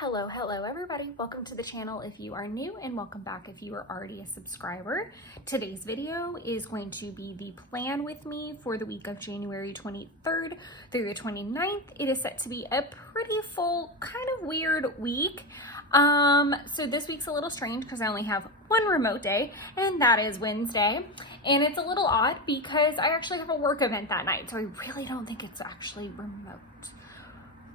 Hello everybody. Welcome to the channel if you are new, and welcome back if you are already a subscriber. Today's video is going to be the plan with me for the week of January 23rd through the 29th. It is set to be a pretty full, kind of weird week. So this week's a little strange because I only have one remote day, and that is Wednesday. And it's a little odd because I actually have a work event that night, so I really don't think it's actually remote.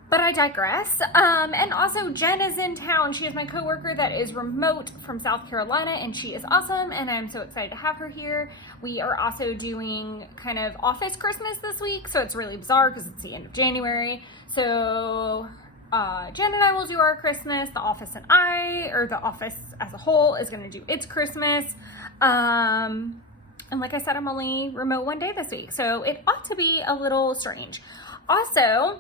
But I digress. And also Jen is in town. She is my coworker that is remote from South Carolina, and she is awesome, and I'm so excited to have her here. We are also doing kind of office Christmas this week, so it's really bizarre because it's the end of January. So Jen and I will do our Christmas. The office as a whole is going to do its Christmas. And like I said, I'm only remote one day this week, so it ought to be a little strange. Also,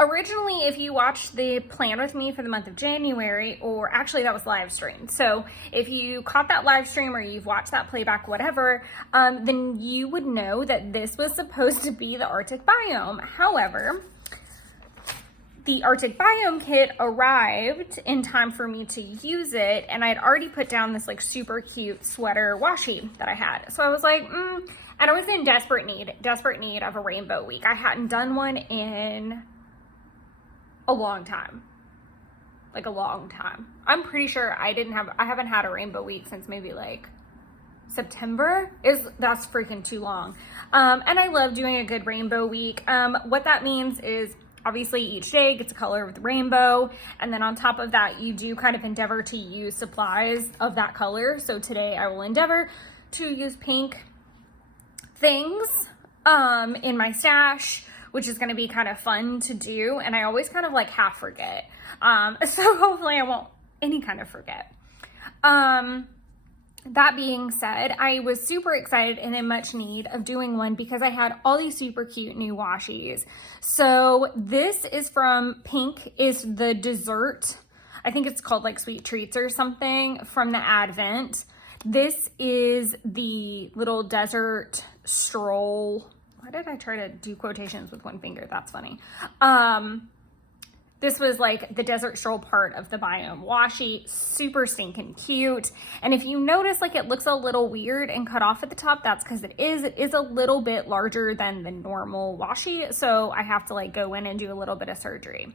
originally, if you watched the plan with me for the month of January, or actually that was live streamed. So if you caught that live stream or you've watched that playback, whatever, then you would know that this was supposed to be the Arctic biome. However, the Arctic biome kit arrived in time for me to use it, and I had already put down this like super cute sweater washi that I had. So I was like, and I was in desperate need of a rainbow week. I hadn't done one in a long time. Like a long time. I'm pretty sure I haven't had a rainbow week since maybe like September. That's freaking too long. And I love doing a good rainbow week. What that means is obviously each day gets a color of the rainbow, and then on top of that, you do kind of endeavor to use supplies of that color. So today I will endeavor to use pink things in my stash, which is going to be kind of fun to do, and I always kind of like half forget. So hopefully I won't any kind of forget. That being said, I was super excited and in much need of doing one because I had all these super cute new washies. So this is from Pink, is the dessert. I think it's called like Sweet Treats or something from the Advent. This is the little desert stroll. Why did I try to do quotations with one finger? That's funny. This was like the desert stroll part of the biome washi, super stinking cute. And if you notice, like it looks a little weird and cut off at the top, that's because it is a little bit larger than the normal washi. So I have to like go in and do a little bit of surgery.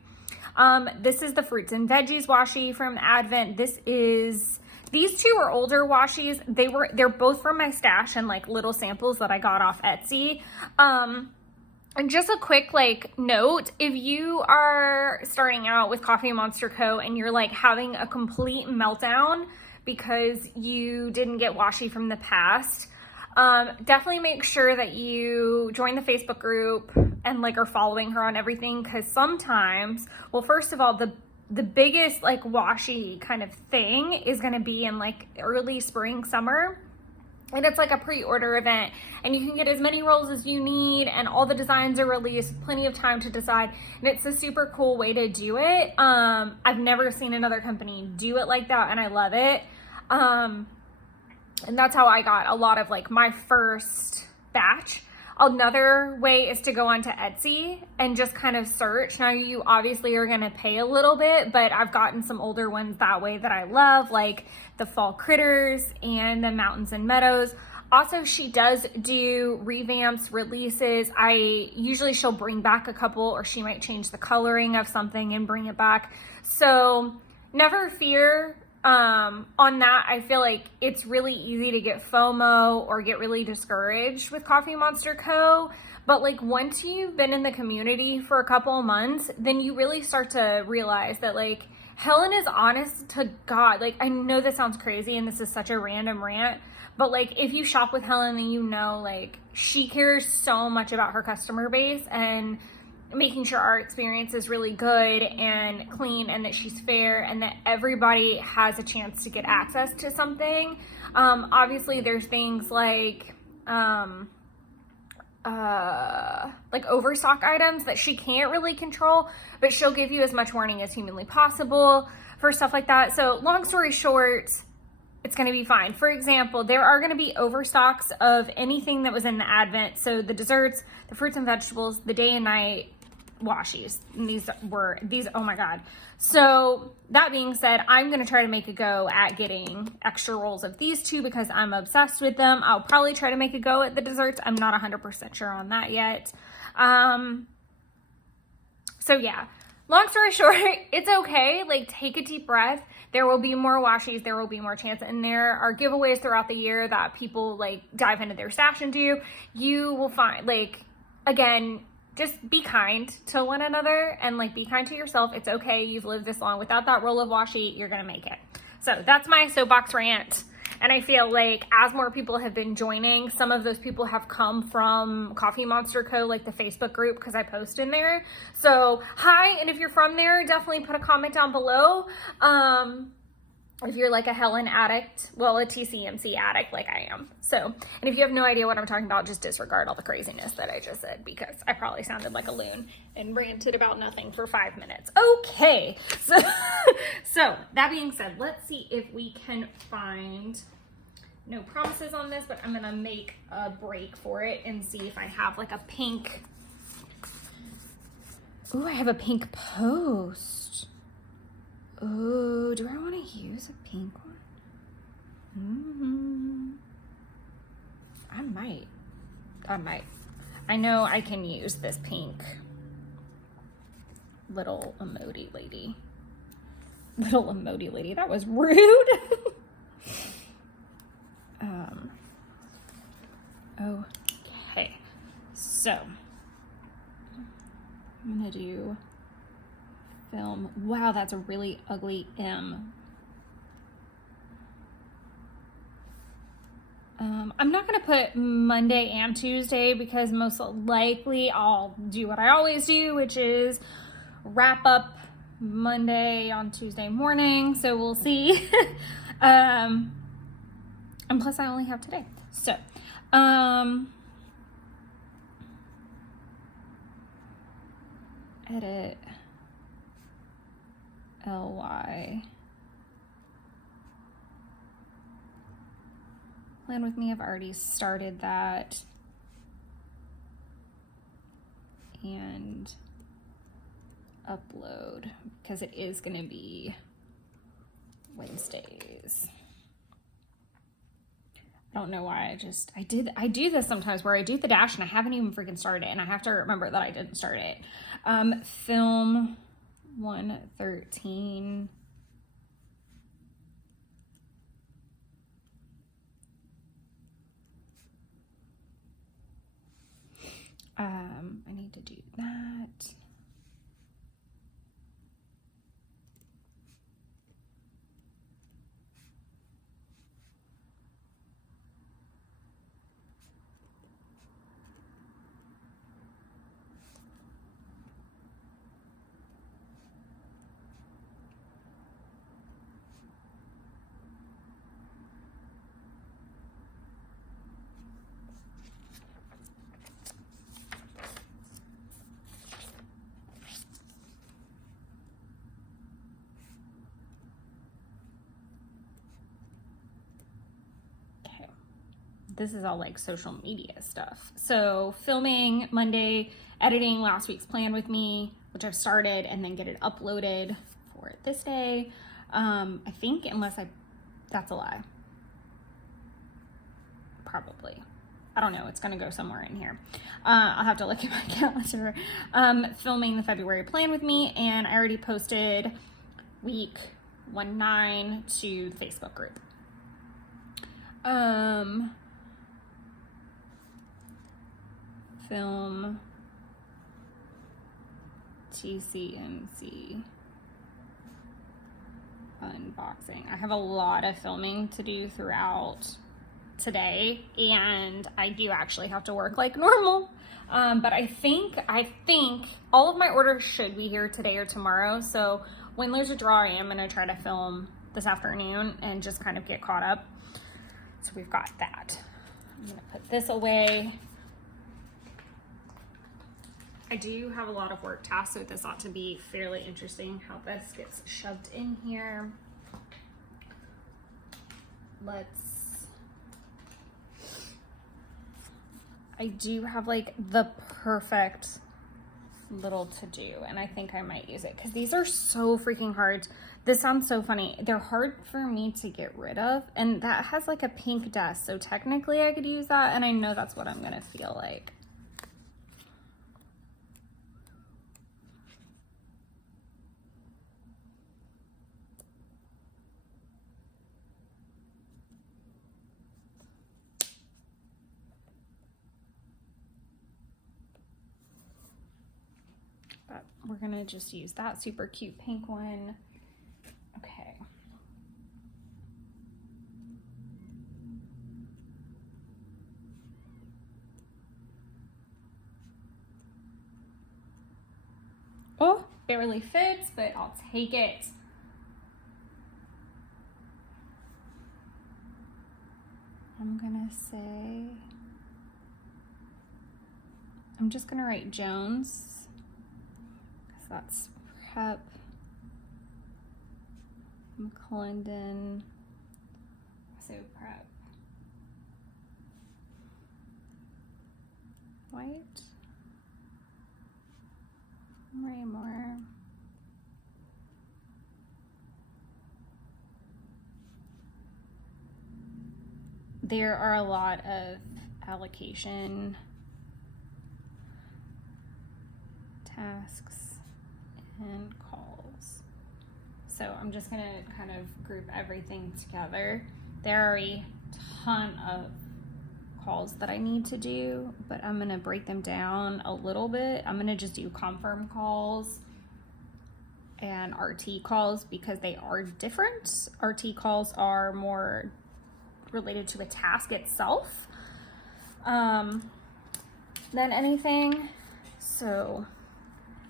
This is the fruits and veggies washi from Advent. These two are older washies. They're both from my stash and like little samples that I got off Etsy. And just a quick like note, if you are starting out with Coffee Monster Co. and you're like having a complete meltdown because you didn't get washi from the past, definitely make sure that you join the Facebook group and like are following her on everything, because sometimes, well, first of all, the biggest like washi kind of thing is going to be in like early spring, summer. And it's like a pre-order event, and you can get as many rolls as you need, and all the designs are released, plenty of time to decide, and it's a super cool way to do it. I've never seen another company do it like that, and I love it. And that's how I got a lot of like my first batch. Another way is to go onto Etsy and just kind of search. Now you obviously are going to pay a little bit, but I've gotten some older ones that way that I love, like the Fall Critters and the Mountains and Meadows. Also, she does do revamps, releases. She'll bring back a couple, or she might change the coloring of something and bring it back. So never fear. On that, I feel like it's really easy to get FOMO or get really discouraged with Coffee Monster Co. But like once you've been in the community for a couple of months, then you really start to realize that like Helen is honest to God. Like I know this sounds crazy and this is such a random rant, but like if you shop with Helen, then you know like she cares so much about her customer base and making sure our experience is really good and clean, and that she's fair, and that everybody has a chance to get access to something. Obviously there's things like overstock items that she can't really control, but she'll give you as much warning as humanly possible for stuff like that. So long story short, it's going to be fine. For example, there are going to be overstocks of anything that was in the Advent. So the desserts, the fruits and vegetables, the day and night, washies. And these, oh my God. So that being said, I'm going to try to make a go at getting extra rolls of these two because I'm obsessed with them. I'll probably try to make a go at the desserts. I'm not 100% sure on that yet. So yeah, long story short, it's okay. Like, take a deep breath. There will be more washies. There will be more chance. And there are giveaways throughout the year that people like dive into their stash and do. You will find, like, again, just be kind to one another and like be kind to yourself. It's okay. You've lived this long. Without that roll of washi, you're going to make it. So that's my soapbox rant. And I feel like as more people have been joining, some of those people have come from Coffee Monster Co., like the Facebook group, because I post in there. So hi, and if you're from there, definitely put a comment down below. If you're like a Helen addict, well, a TCMC addict like I am. So, and if you have no idea what I'm talking about, just disregard all the craziness that I just said because I probably sounded like a loon and ranted about nothing for 5 minutes. Okay, so that being said, let's see if we can find, no promises on this, but I'm gonna make a break for it and see if I have like a pink, ooh, I have a pink post. Oh, do I want to use a pink one? I might. I know I can use this pink little emoji lady. Little emoji lady. That was rude. Okay. So, I'm going to do film. Wow, that's a really ugly M. I'm not going to put Monday and Tuesday because most likely I'll do what I always do, which is wrap up Monday on Tuesday morning. So we'll see. And plus I only have today. So, edit. LY. Plan with me, I've already started that. And upload because it is going to be Wednesdays. I don't know why I do this sometimes where I do the dash and I haven't even freaking started it and I have to remember that I didn't start it. Film 113. I need to do that. This is all like social media stuff. So filming Monday, editing last week's plan with me, which I've started, and then get it uploaded for this day. I think, that's a lie. Probably. I don't know. It's going to go somewhere in here. I'll have to look at my calendar. Filming the February plan with me, and I already posted week 19 to the Facebook group. Film TCMC unboxing. I have a lot of filming to do throughout today, and I do actually have to work like normal. But I think all of my orders should be here today or tomorrow. So when there's a draw, I am gonna try to film this afternoon and just kind of get caught up. So we've got that. I'm gonna put this away. I do have a lot of work tasks, so this ought to be fairly interesting how this gets shoved in here. I do have like the perfect little to do, and I think I might use it because these are so freaking hard. This sounds so funny. They're hard for me to get rid of, and that has like a pink dust, so technically I could use that, and I know that's what I'm gonna feel like. But we're gonna just use that super cute pink one. Okay. Oh, barely fits, but I'll take it. I'm gonna say, I'm just gonna write Jones, because that's prep. McClendon, so prep. White. Raymore. There are a lot of allocation tasks and calls. So I'm just gonna kind of group everything together. There are a ton of calls that I need to do, but I'm gonna break them down a little bit. I'm gonna just do confirm calls and RT calls because they are different. RT calls are more related to a task itself than anything. So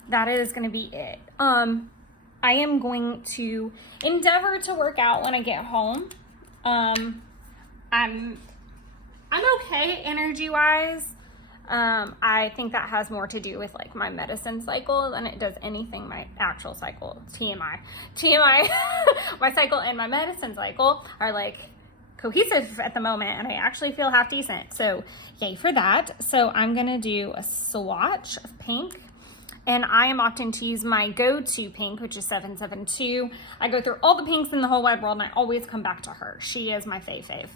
that is gonna be it. I am going to endeavor to work out when I get home. I'm okay energy wise. I think that has more to do with like my medicine cycle than it does anything my actual cycle. TMI. My cycle and my medicine cycle are like cohesive at the moment, and I actually feel half decent. So yay for that. So I'm gonna do a swatch of pink, and I am opting to use my go-to pink, which is 772. I go through all the pinks in the whole wide world, and I always come back to her. She is my fave.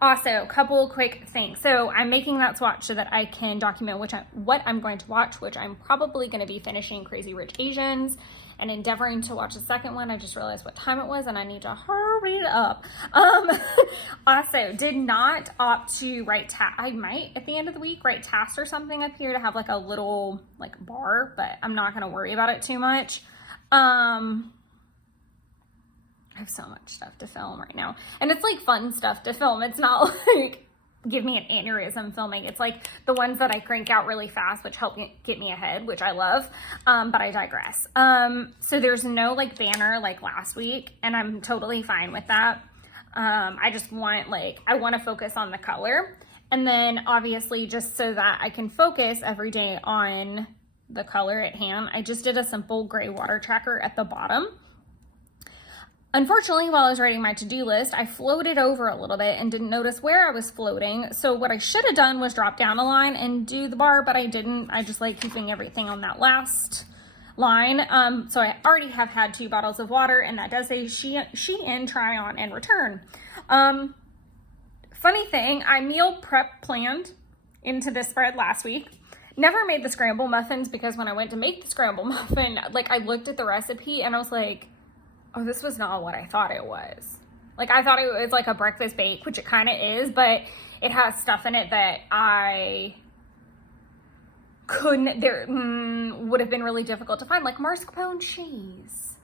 Also, a couple quick things. So I'm making that swatch so that I can document what I'm going to watch, which I'm probably going to be finishing Crazy Rich Asians and endeavoring to watch the second one. I just realized what time it was and I need to hurry it up. Also, did not opt to write I might at the end of the week write tasks or something up here to have like a little like bar, but I'm not going to worry about it too much. I have so much stuff to film right now, and it's like fun stuff to film. It's not like give me an aneurysm filming. It's like the ones that I crank out really fast, which help get me ahead, which I love. But I digress. So there's no like banner like last week, and I'm totally fine with that. I just want I want to focus on the color, and then obviously just so that I can focus every day on the color at hand, I just did a simple gray water tracker at the bottom. Unfortunately, while I was writing my to-do list, I floated over a little bit and didn't notice where I was floating. So what I should have done was drop down a line and do the bar, but I didn't. I just like keeping everything on that last line. So I already have had 2 bottles of water, and that does say Shein, try on, and return. Funny thing, I meal prep planned into this spread last week. Never made the scramble muffins because when I went to make the scramble muffin, I looked at the recipe and I was like, oh, this was not what I thought it was. I thought it was like a breakfast bake, which it kind of is, but it has stuff in it that I would have been really difficult to find, like mascarpone cheese.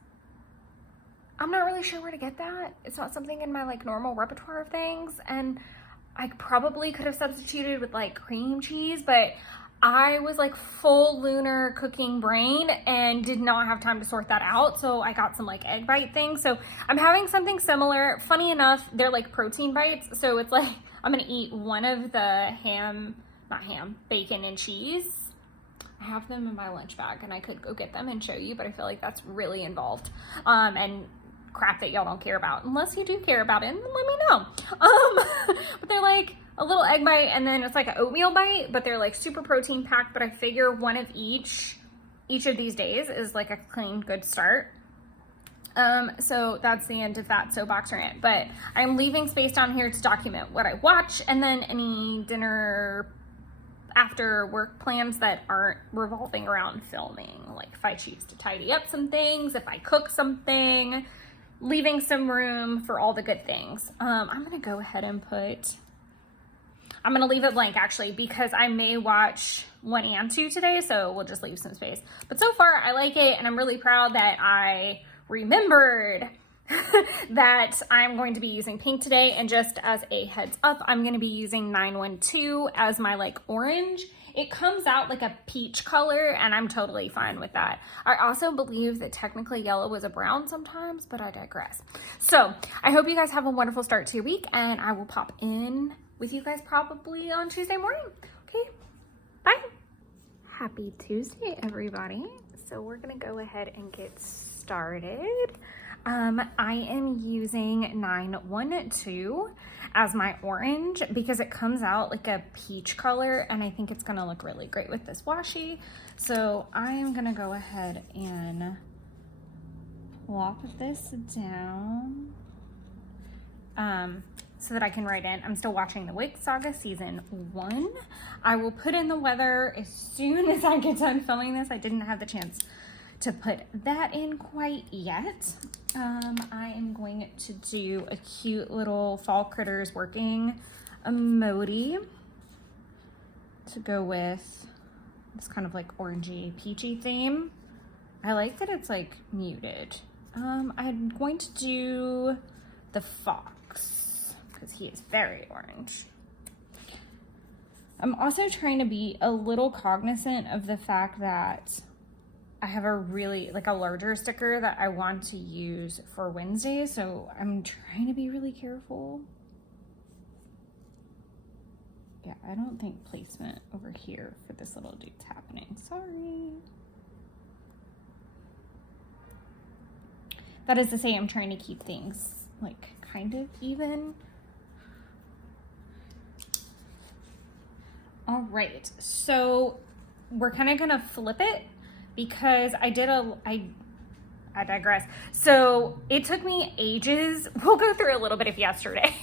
I'm not really sure where to get that. It's not something in my normal repertoire of things, and I probably could have substituted with cream cheese, but I was full lunar cooking brain and did not have time to sort that out. So I got some egg bite things. So I'm having something similar. Funny enough, they're protein bites. So it's I'm going to eat one of the bacon and cheese. I have them in my lunch bag and I could go get them and show you, but I feel like that's really involved. And crap that y'all don't care about. Unless you do care about it, then let me know. But they're a little egg bite, and then it's like an oatmeal bite, but they're like super protein packed, but I figure one of each of these days is like a clean, good start. So that's the end of that soapbox rant, but I'm leaving space down here to document what I watch, and then any dinner after work plans that aren't revolving around filming. Like if I choose to tidy up some things, if I cook something, leaving some room for all the good things. I'm gonna go ahead and I'm gonna leave it blank actually, because I may watch 1 and 2 today, so we'll just leave some space. But so far I like it, and I'm really proud that I remembered that I'm going to be using pink today. And just as a heads up, I'm going to be using 912 as my like orange. It comes out like a peach color, and I'm totally fine with that. I also believe that technically yellow is a brown sometimes, but I digress. So I hope you guys have a wonderful start to your week, and I will pop in with you guys probably on Tuesday morning. Okay, bye. Happy Tuesday, everybody. So we're gonna go ahead and get started. I am using 912 as my orange because it comes out like a peach color, and I think it's gonna look really great with this washi. So I am gonna go ahead and plop this down so that I can write in. I'm still watching the Wick Saga season 1. I will put in the weather as soon as I get done filming this. I didn't have the chance to put that in quite yet. I am going to do a cute little fall critters working emoji to go with this kind of like orangey peachy theme. I like that it's like muted. I'm going to do the fox because he is very orange. I'm also trying to be a little cognizant of the fact that I have a really like a larger sticker that I want to use for Wednesday, so I'm trying to be really careful. Yeah, I don't think placement over here for this little dude's happening. Sorry. That is to say, I'm trying to keep things like kind of even. All right, so we're kind of gonna flip it because I digress. So it took me ages. We'll go through a little bit of yesterday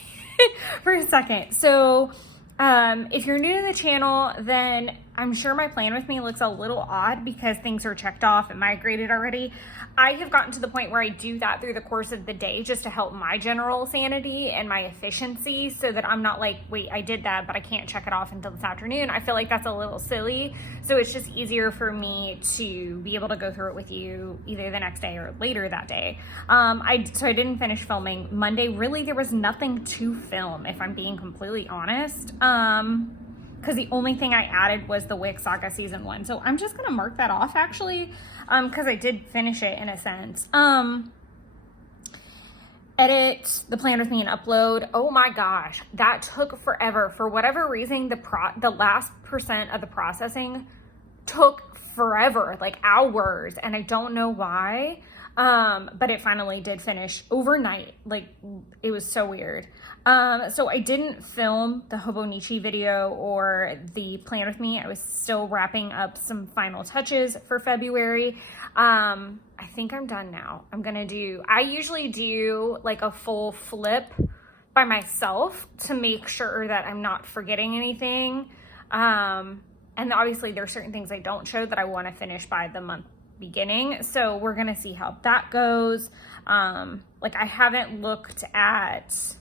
for a second. So if you're new to the channel, then I'm sure my plan with me looks a little odd because things are checked off and migrated already. I have gotten to the point where I do that through the course of the day just to help my general sanity and my efficiency so that I'm not like, wait, I did that, but I can't check it off until this afternoon. I feel like that's a little silly. So it's just easier for me to be able to go through it with you either the next day or later that day. So I didn't finish filming Monday. Really, there was nothing to film, if I'm being completely honest. Because the only thing I added was the Wick Saga season 1. So I'm just gonna mark that off actually, because I did finish it in a sense. Edit the plan with me and upload. Oh my gosh, that took forever. For whatever reason, the last % of the processing took forever, like hours, and I don't know why. But it finally did finish overnight. Like, it was so weird. So I didn't film the Hobonichi video or the plan with me. I was still wrapping up some final touches for February. I think I'm done now. I usually do like a full flip by myself to make sure that I'm not forgetting anything. And obviously there's certain things I don't show that I want to finish by the month beginning. So we're going to see how that goes. Like I haven't looked at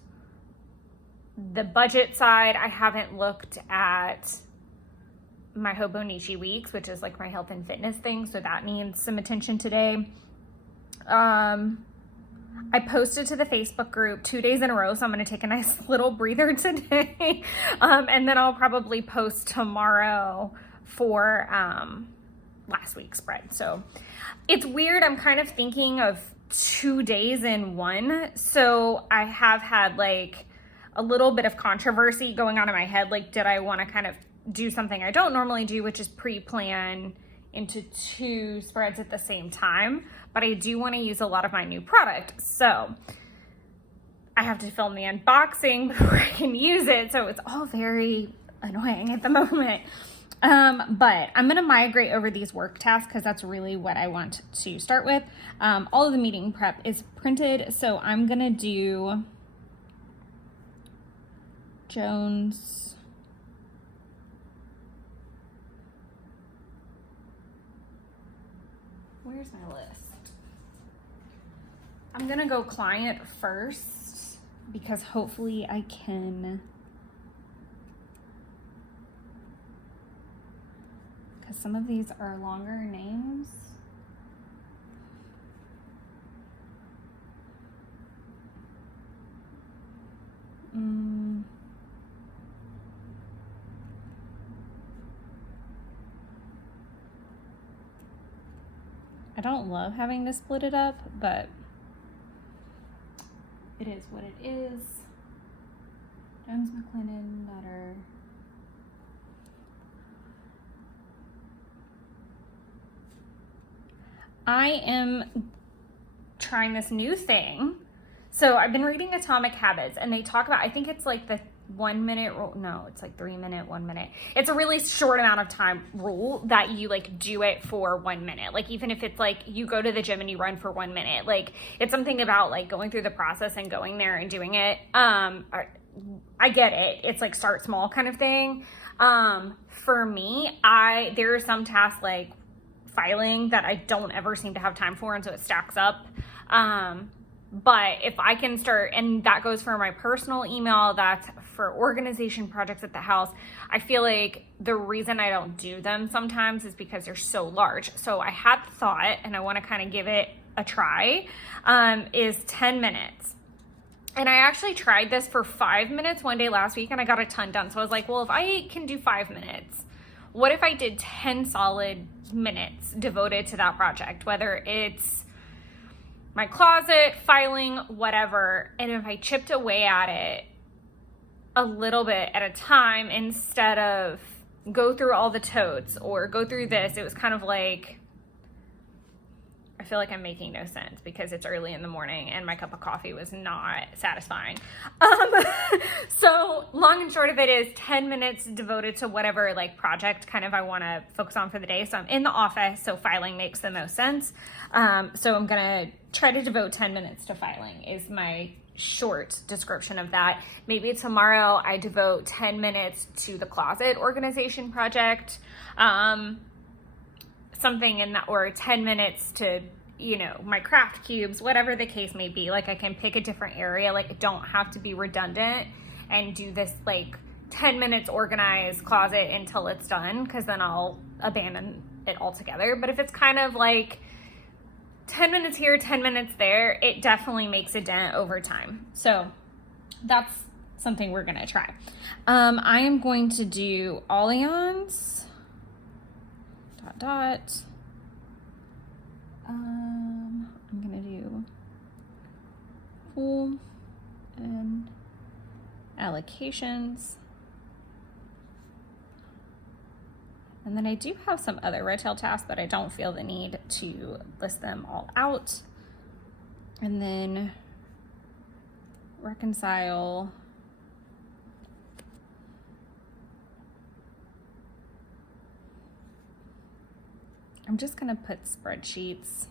the budget side. I haven't looked at my Hobonichi weeks, which is like my health and fitness thing. So that needs some attention today. I posted to the Facebook group 2 days in a row. So I'm going to take a nice little breather today. And then I'll probably post tomorrow for, last week's spread. So it's weird. I'm kind of thinking of 2 days in one. So I have had like a little bit of controversy going on in my head. Like, did I want to kind of do something I don't normally do, which is pre-plan into 2 spreads at the same time? But I do want to use a lot of my new product. So I have to film the unboxing before I can use it. So it's all very annoying at the moment. But I'm going to migrate over these work tasks because that's really what I want to start with. All of the meeting prep is printed. So I'm going to do Jones. Where's my list? I'm going to go client first because hopefully I can, because some of these are longer names. I don't love having to split it up, but it is what it is. Jones, McLennan, Nutter. I am trying this new thing. So I've been reading Atomic Habits, and they talk about, I think it's like the 1 minute rule. No, it's like 3 minute, 1 minute. It's a really short amount of time rule that you like do it for 1 minute. Like even if it's like you go to the gym and you run for 1 minute, like it's something about like going through the process and going there and doing it. I get it. It's like start small kind of thing. For me, there are some tasks like filing that I don't ever seem to have time for, and so it stacks up. But if I can start, and that goes for my personal email, that's for organization projects at the house, I feel like the reason I don't do them sometimes is because they're so large. So I had thought, and I want to kind of give it a try, is 10 minutes. And I actually tried this for 5 minutes one day last week, and I got a ton done. So I was like, well, if I can do 5 minutes, what if I did 10 solid minutes devoted to that project, whether it's my closet, filing, whatever. And if I chipped away at it a little bit at a time instead of go through all the totes or go through this, it was kind of like, I feel like I'm making no sense because it's early in the morning and my cup of coffee was not satisfying. So long and short of it is 10 minutes devoted to whatever like project kind of I want to focus on for the day. So I'm in the office, so filing makes the most sense. So I'm going to try to devote 10 minutes to filing is my short description of that. Maybe tomorrow I devote 10 minutes to the closet organization project. Something in that, or 10 minutes to, you know, my craft cubes, whatever the case may be. Like I can pick a different area, like it don't have to be redundant and do this like 10 minutes organized closet until it's done, because then I'll abandon it altogether. But if it's kind of like 10 minutes here, 10 minutes there, it definitely makes a dent over time. So that's something we're gonna try. I am going to do Allianz. I'm gonna do pool and allocations. And then I do have some other retail tasks, but I don't feel the need to list them all out. And then reconcile. I'm just gonna put spreadsheets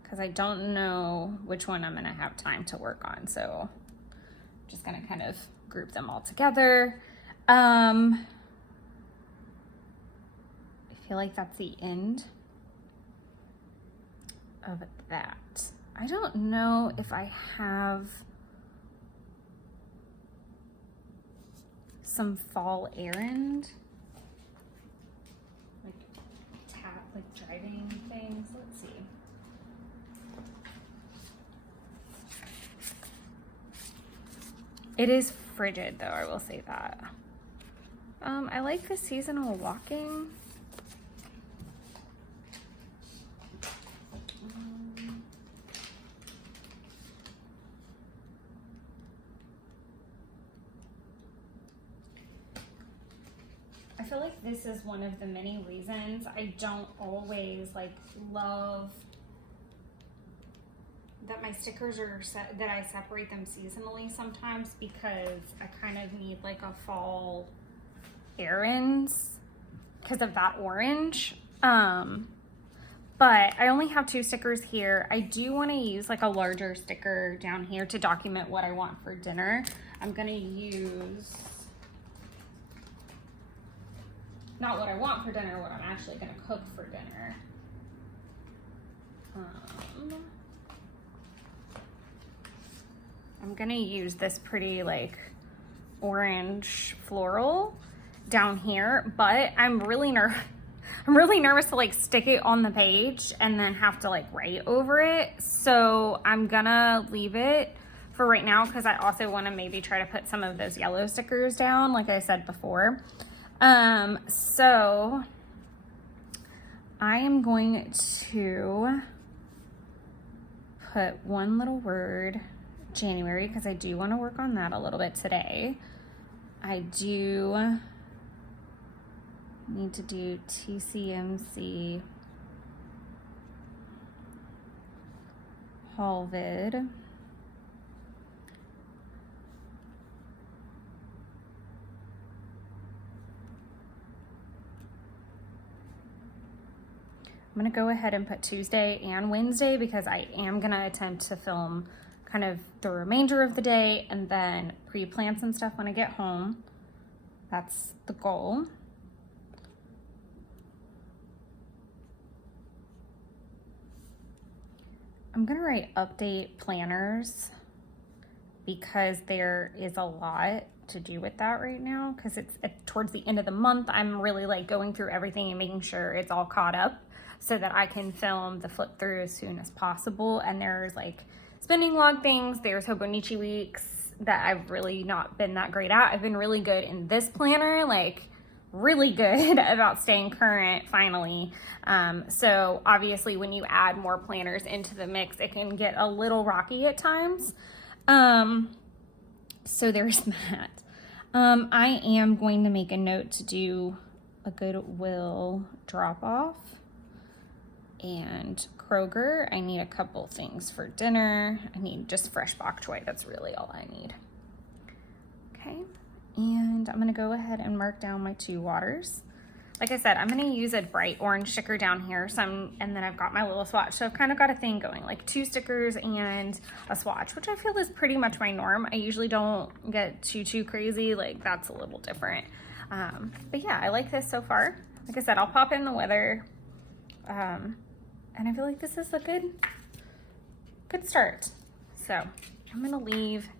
because I don't know which one I'm gonna have time to work on. So I'm just gonna kind of group them all together. I feel like that's the end of that. I don't know if I have some fall errand. Like driving things. Let's see. It is frigid though, I will say that. I like the seasonal walking. I feel like this is one of the many reasons I don't always like love that my stickers are set, that I separate them seasonally sometimes because I kind of need like a fall errands because of that orange. But I only have 2 stickers here. I do want to use like a larger sticker down here to document what I want for dinner. I'm gonna use, not what I want for dinner, what I'm actually gonna cook for dinner. I'm gonna use this pretty like orange floral down here, but I'm really nervous to like stick it on the page and then have to like write over it. So I'm gonna leave it for right now because I also want to maybe try to put some of those yellow stickers down like I said before. So I am going to put one little word, January, because I do want to work on that a little bit today. I do need to do TCMC haul vid. I'm going to go ahead and put Tuesday and Wednesday because I am going to attempt to film kind of the remainder of the day and then pre-plants and stuff when I get home. That's the goal. I'm gonna write update planners because there is a lot to do with that right now because it's towards the end of the month. I'm really like going through everything and making sure it's all caught up so that I can film the flip through as soon as possible. And there's like spending log things, there's Hobonichi weeks that I've really not been that great at. I've been really good in this planner, like really good about staying current finally. So obviously when you add more planners into the mix, it can get a little rocky at times. So there's that. I am going to make a note to do a Goodwill drop off and Kroger. I need a couple things for dinner. I need just fresh bok choy. That's really all I need. Okay. And I'm gonna go ahead and mark down my 2 waters. Like I said, I'm gonna use a bright orange sticker down here. And then I've got my little swatch. So I've kind of got a thing going, like 2 stickers and a swatch, which I feel is pretty much my norm. I usually don't get too crazy. Like that's a little different. But yeah, I like this so far. Like I said, I'll pop in the weather. And I feel like this is a good start. So I'm gonna leave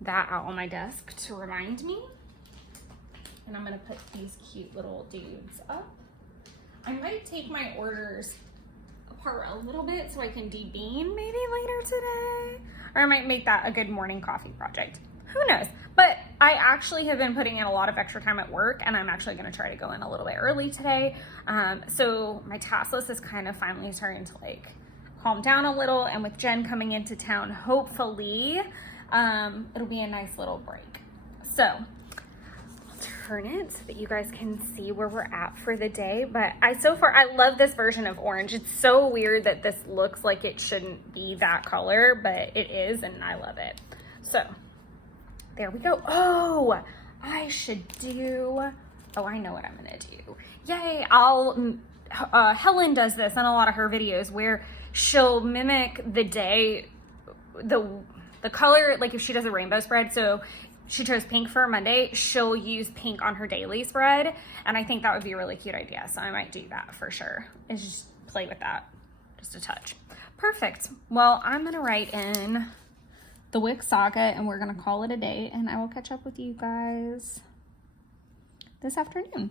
that out on my desk to remind me. And I'm gonna put these cute little dudes up. I might take my orders apart a little bit so I can debean maybe later today. Or I might make that a good morning coffee project. Who knows? But I actually have been putting in a lot of extra time at work and I'm actually gonna try to go in a little bit early today. So my task list is kind of finally starting to like calm down a little, and with Jen coming into town, hopefully, it'll be a nice little break. So I'll turn it so that you guys can see where we're at for the day. But so far, I love this version of orange. It's so weird that this looks like it shouldn't be that color, but it is, and I love it. So there we go. Oh, I should do, oh, I know what I'm gonna do. Yay, Helen does this in a lot of her videos where she'll mimic the day, the color, like if she does a rainbow spread, so she chose pink for Monday, she'll use pink on her daily spread, and I think that would be a really cute idea, so I might do that for sure, and just play with that just a touch. Perfect. Well, I'm gonna write in the Wick Saga, and we're gonna call it a day, and I will catch up with you guys this afternoon.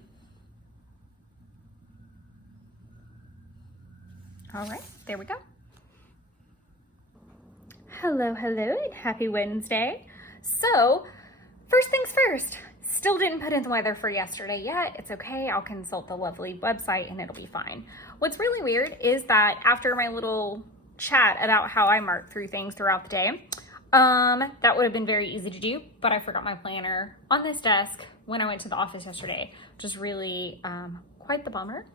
All right, there we go. Hello, and happy Wednesday. So, first things first, still didn't put in the weather for yesterday yet. It's okay, I'll consult the lovely website and it'll be fine. What's really weird is that after my little chat about how I mark through things throughout the day, that would have been very easy to do, but I forgot my planner on this desk when I went to the office yesterday, which is really quite the bummer.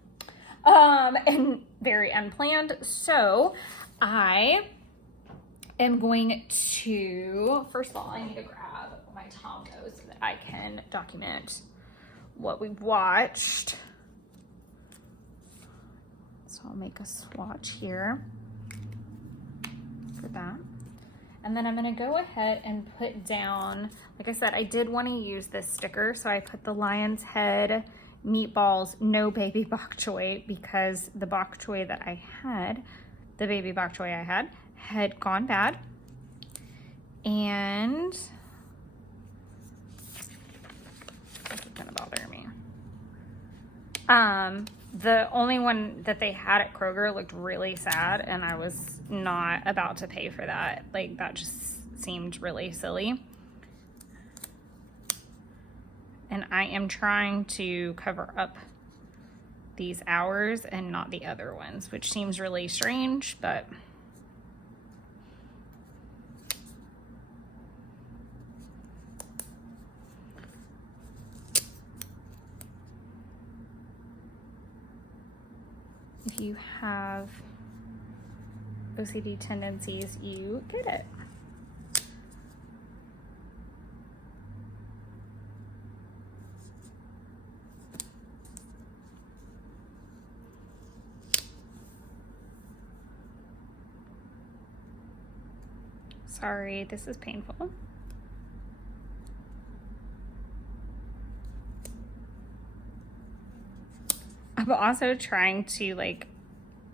And very unplanned. So I am going to, first of all, I need to grab my Tombow so that I can document what we've watched. So I'll make a swatch here for that. And then I'm gonna go ahead and put down, like I said, I did want to use this sticker, so I put the lion's head meatballs, no baby bok choy, because the bok choy that I had, the baby bok choy I had gone bad. And this is gonna bother me. The only one that they had at Kroger looked really sad, and I was not about to pay for that. Like, that just seemed really silly. And I am trying to cover up these hours and not the other ones, which seems really strange, but if you have OCD tendencies, you get it. Sorry, this is painful. I'm also trying to like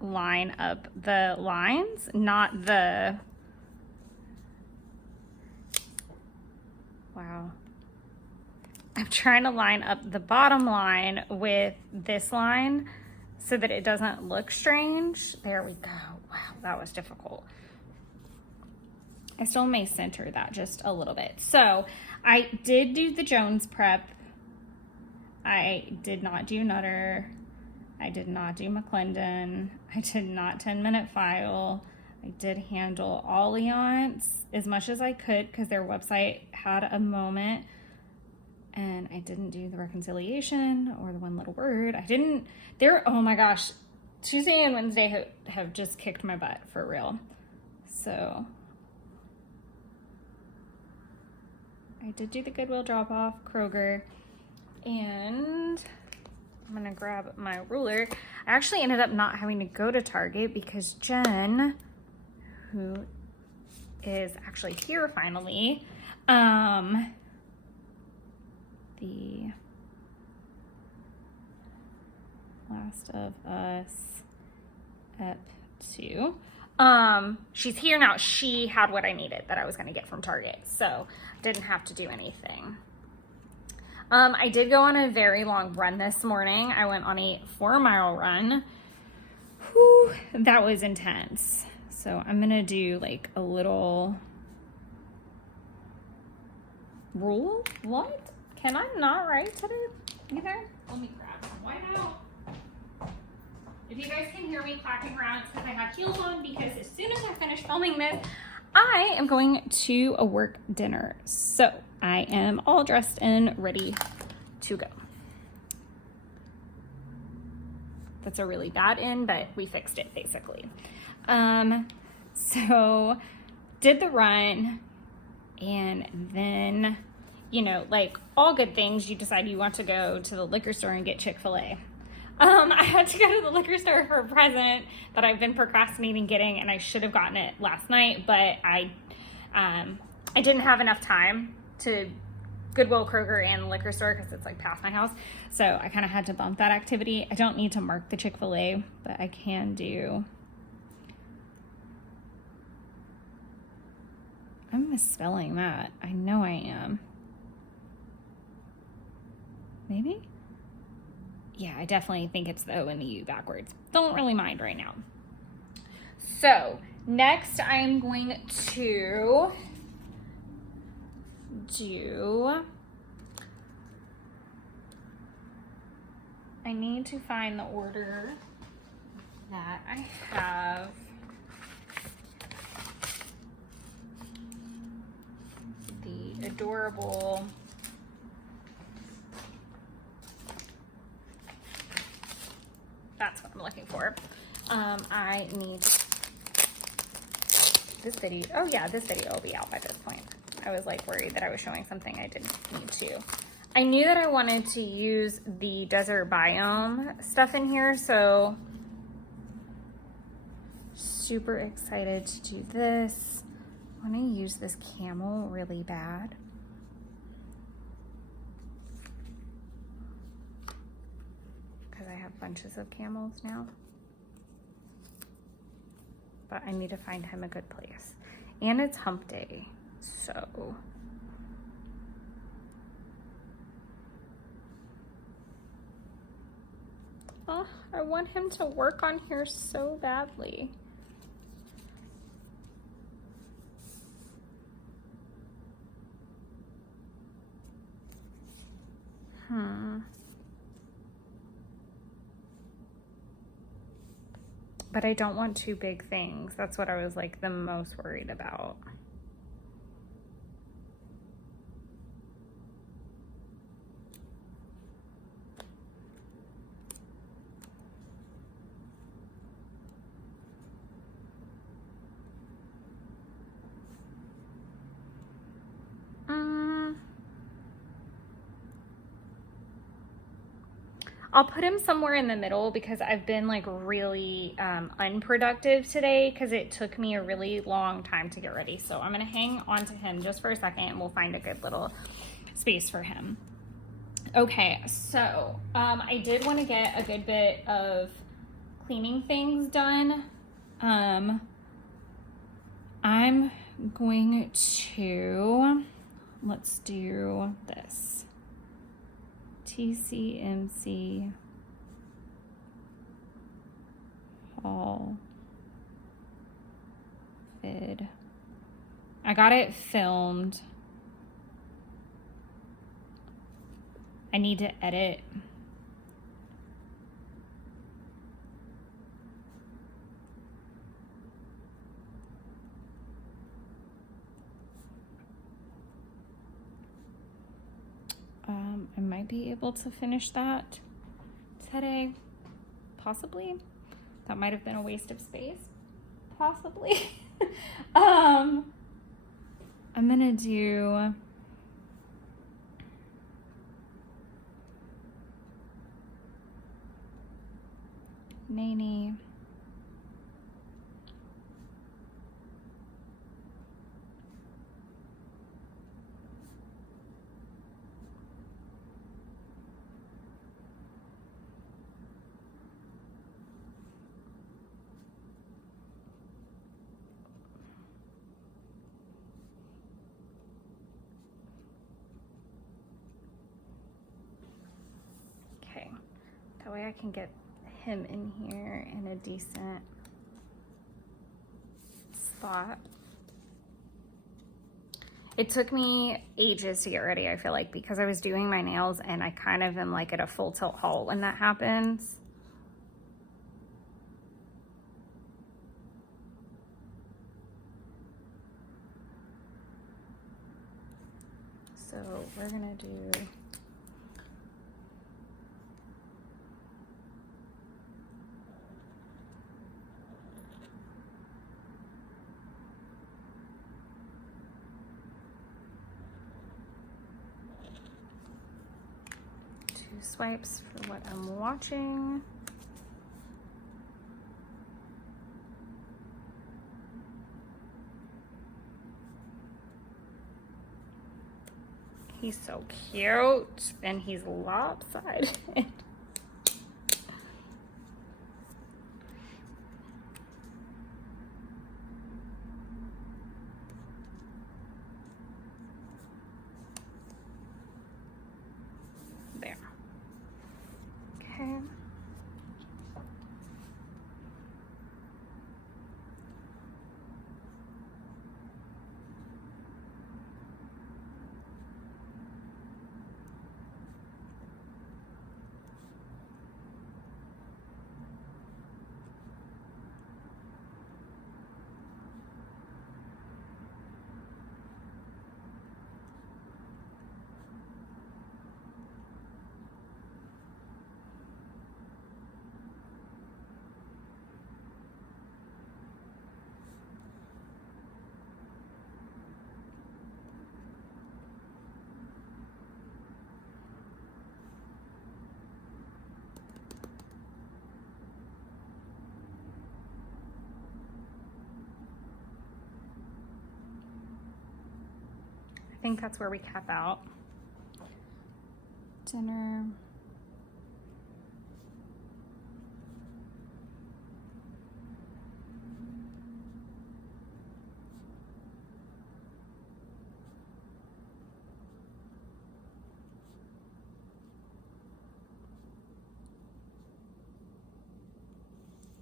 line up the lines, not the, wow. I'm trying to line up the bottom line with this line so that it doesn't look strange. There we go. Wow, that was difficult. I still may center that just a little bit. So I did do the Jones prep. I did not do Nutter. I did not do McClendon. I did not 10-minute file. I did handle Allianz as much as I could because their website had a moment. And I didn't do the reconciliation or the one little word. I didn't, oh my gosh, Tuesday and Wednesday have just kicked my butt for real. So I did do the Goodwill drop off, Kroger, and I'm gonna grab my ruler. I actually ended up not having to go to Target because Jen, who is actually here finally, the Last of Us Ep 2. She's here now. She had what I needed that I was gonna get from Target, so didn't have to do anything. I did go on a very long run this morning. I went on a 4-mile run. Whew, that was intense. So I'm gonna do like a little rule. What? Can I not write today either? Let me grab some whiteout. If you guys can hear me clacking around, it's because I have heels on, because as soon as I finish filming this, I am going to a work dinner. So I am all dressed and ready to go. That's a really bad end, but we fixed it basically. So did the run, and then, you know, like all good things, you decide you want to go to the liquor store and get Chick-fil-A. I had to go to the liquor store for a present that I've been procrastinating getting, and I should have gotten it last night, but I didn't have enough time to Goodwill, Kroger, and the liquor store because it's like past my house. So I kind of had to bump that activity. I don't need to mark the Chick-fil-A, but I can do. I'm misspelling that. I know I am. Maybe? Yeah, I definitely think it's the O and the U backwards. Don't really mind right now. So next I'm going to do, I need to find the order that I have the adorable that's what I'm looking for. I need this video, oh yeah, this video will be out by this point. I was like worried that I was showing something I didn't need to. I knew that I wanted to use the desert biome stuff in here, so super excited to do this. I want to use this camel really bad. Because I have bunches of camels now. But I need to find him a good place. And it's hump day, so. Oh, I want him to work on here so badly. But I don't want two big things. That's what I was like the most worried about. I'll put him somewhere in the middle because I've been like really unproductive today because it took me a really long time to get ready. So I'm gonna hang on to him just for a second and we'll find a good little space for him. Okay, so I did want to get a good bit of cleaning things done. I'm going to, let's do this. TCMC haul vid. I got it filmed. I need to edit. I might be able to finish that today, possibly. That might have been a waste of space, possibly. I'm gonna do Nanny. That way I can get him in here in a decent spot. It took me ages to get ready, I feel like, because I was doing my nails and I kind of am like at a full tilt halt when that happens. So we're gonna do swipes for what I'm watching. He's so cute and he's lopsided. There. Okay. think that's where we cap out. Dinner.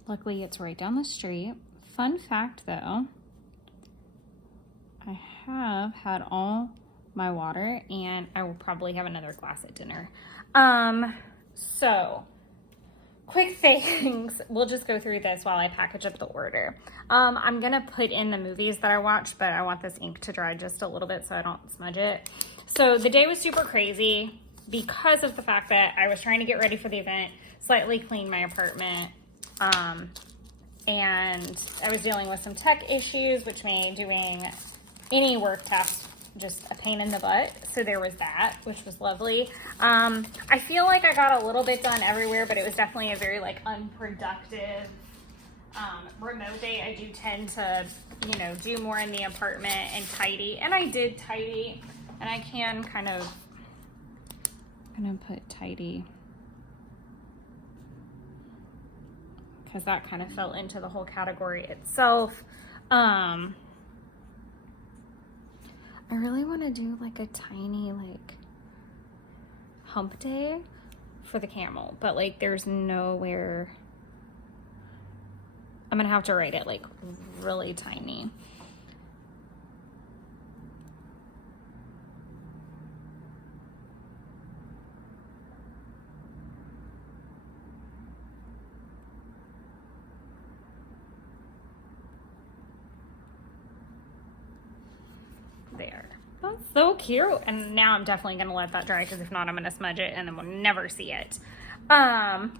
Luckily, it's right down the street. Fun fact, though, I have had all my water, and I will probably have another glass at dinner. So, quick things. We'll just go through this while I package up the order. I'm going to put in the movies that I watched, but I want this ink to dry just a little bit so I don't smudge it. So, the day was super crazy because of the fact that I was trying to get ready for the event, slightly clean my apartment, and I was dealing with some tech issues, which made doing any work task just a pain in the butt. So there was that, which was lovely. I feel like I got a little bit done everywhere, but it was definitely a very like unproductive remote day. I do tend to, you know, do more in the apartment and tidy, and I did tidy, and I can kind of, I'm gonna put tidy, because that kind of fell into the whole category itself. I really want to do like a tiny like hump day for the camel, but like there's nowhere. I'm gonna have to write it like really tiny. There. That's so cute. And now I'm definitely gonna let that dry, because if not, I'm gonna smudge it and then we'll never see it. But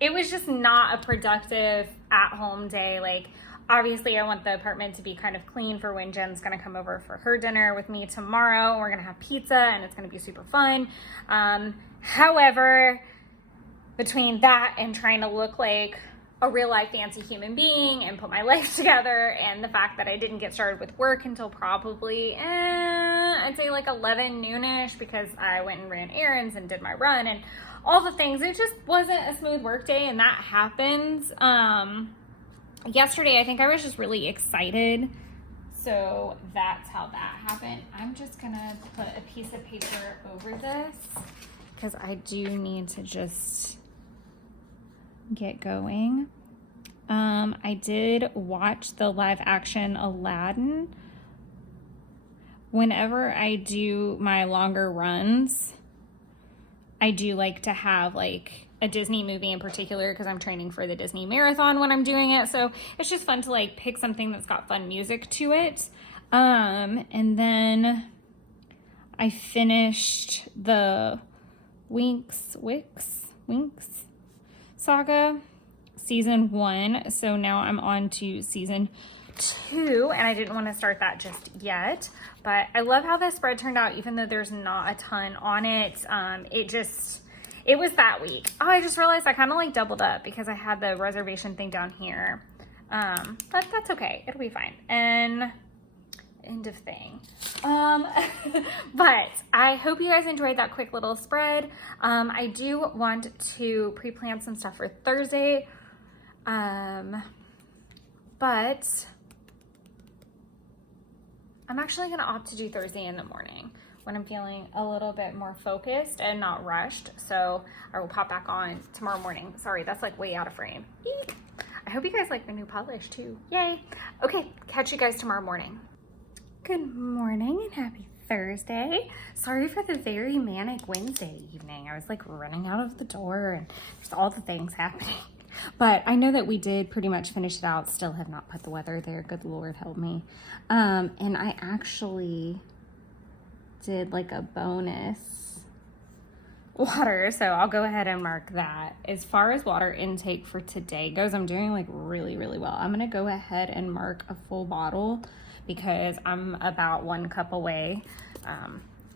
it was just not a productive at-home day. Like, obviously I want the apartment to be kind of clean for when Jen's gonna come over for her dinner with me tomorrow. We're gonna have pizza and it's gonna be super fun. However, between that and trying to look like a real life fancy human being and put my life together, and the fact that I didn't get started with work until probably, I'd say like 11 noonish, because I went and ran errands and did my run and all the things. It just wasn't a smooth work day, and that happens. Yesterday, I think I was just really excited. So that's how that happened. I'm just gonna put a piece of paper over this, because I do need to just get going. I did watch the live action Aladdin. Whenever I do my longer runs, I do like to have like a Disney movie in particular, because I'm training for the Disney marathon when I'm doing it. So it's just fun to like pick something that's got fun music to it. And then I finished the Winx Saga season 1, so now I'm on to season 2, and I didn't want to start that just yet, but I love how the spread turned out, even though there's not a ton on it. It was that week. Oh, I just realized I kind of like doubled up because I had the reservation thing down here, but that's okay, it'll be fine. And end of thing. But I hope you guys enjoyed that quick little spread. I do want to pre-plan some stuff for Thursday, but I'm actually gonna opt to do Thursday in the morning when I'm feeling a little bit more focused and not rushed. So I will pop back on tomorrow morning. Sorry, that's like way out of frame. Eek. I hope you guys like the new polish too. Yay. Okay, catch you guys tomorrow morning. Good morning and happy Thursday. Sorry for the very manic Wednesday evening. I was like running out of the door and just all the things happening. But I know that we did pretty much finish it out. Still have not put the weather there. Good Lord help me. And I actually did like a bonus water, so I'll go ahead and mark that. As far as water intake for today goes, I'm doing like really well. I'm gonna go ahead and mark a full bottle because I'm about 1 cup away.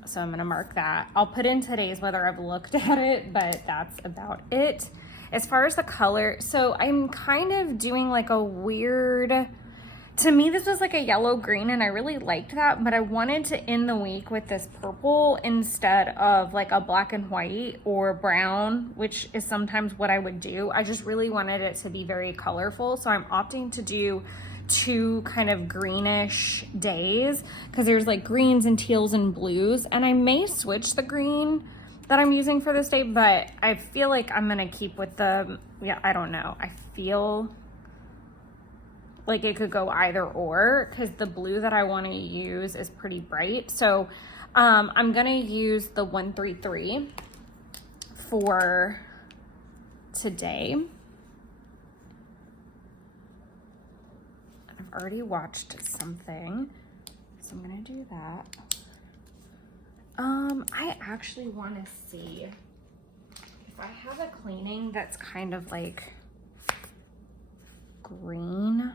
So I'm gonna mark that. I'll put in today's whether I've looked at it, but that's about it. As far as the color, so I'm kind of doing like a weird To me, this was like a yellow green and I really liked that, but I wanted to end the week with this purple instead of like a black and white or brown, which is sometimes what I would do. I just really wanted it to be very colorful. So I'm opting to do 2 kind of greenish days because there's like greens and teals and blues, and I may switch the green that I'm using for this day, but I feel like I'm gonna keep with the, yeah, I don't know. I feel like it could go either or because the blue that I want to use is pretty bright. So I'm gonna use the 133 for today. I've already watched something, so I'm gonna do that. I actually want to see if I have a cleaning that's kind of like green.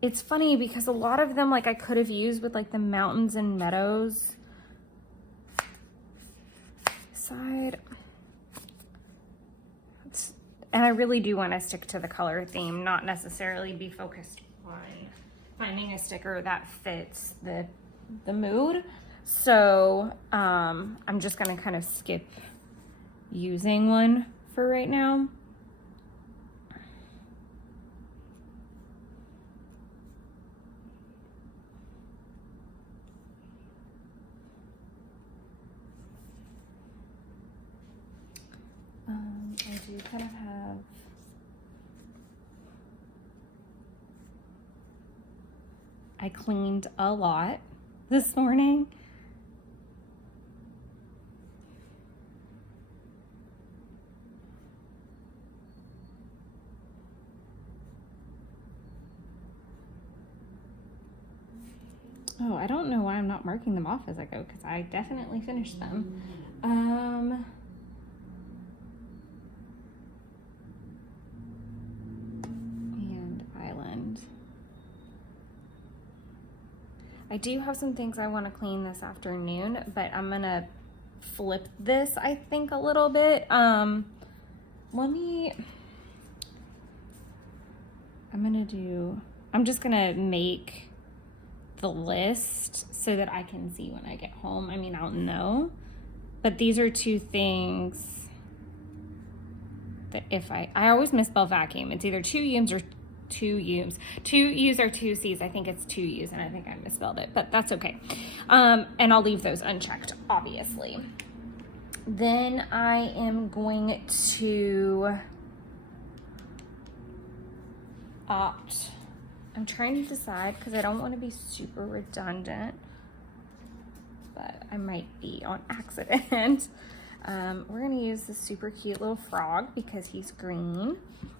It's funny because a lot of them like I could have used with like the mountains and meadows side. And I really do want to stick to the color theme, not necessarily be focused on finding a sticker that fits the mood. So I'm just gonna kind of skip using one for right now. I do kind of have I cleaned a lot this morning. Oh, I don't know why I'm not marking them off as I go because I definitely finished them. And Island. I do have some things I want to clean this afternoon, but I'm gonna flip this, I think, a little bit. I'm just gonna make the list so that I can see when I get home. I mean, I'll know, but these are 2 things that if I always misspell vacuum. It's either 2 U's or 2 U's. 2 U's or 2 C's. I think it's 2 U's and I think I misspelled it, but that's okay. And I'll leave those unchecked, obviously. Then I am going to opt. I'm trying to decide because I don't want to be super redundant, but I might be on accident. We're going to use this super cute little frog because he's green.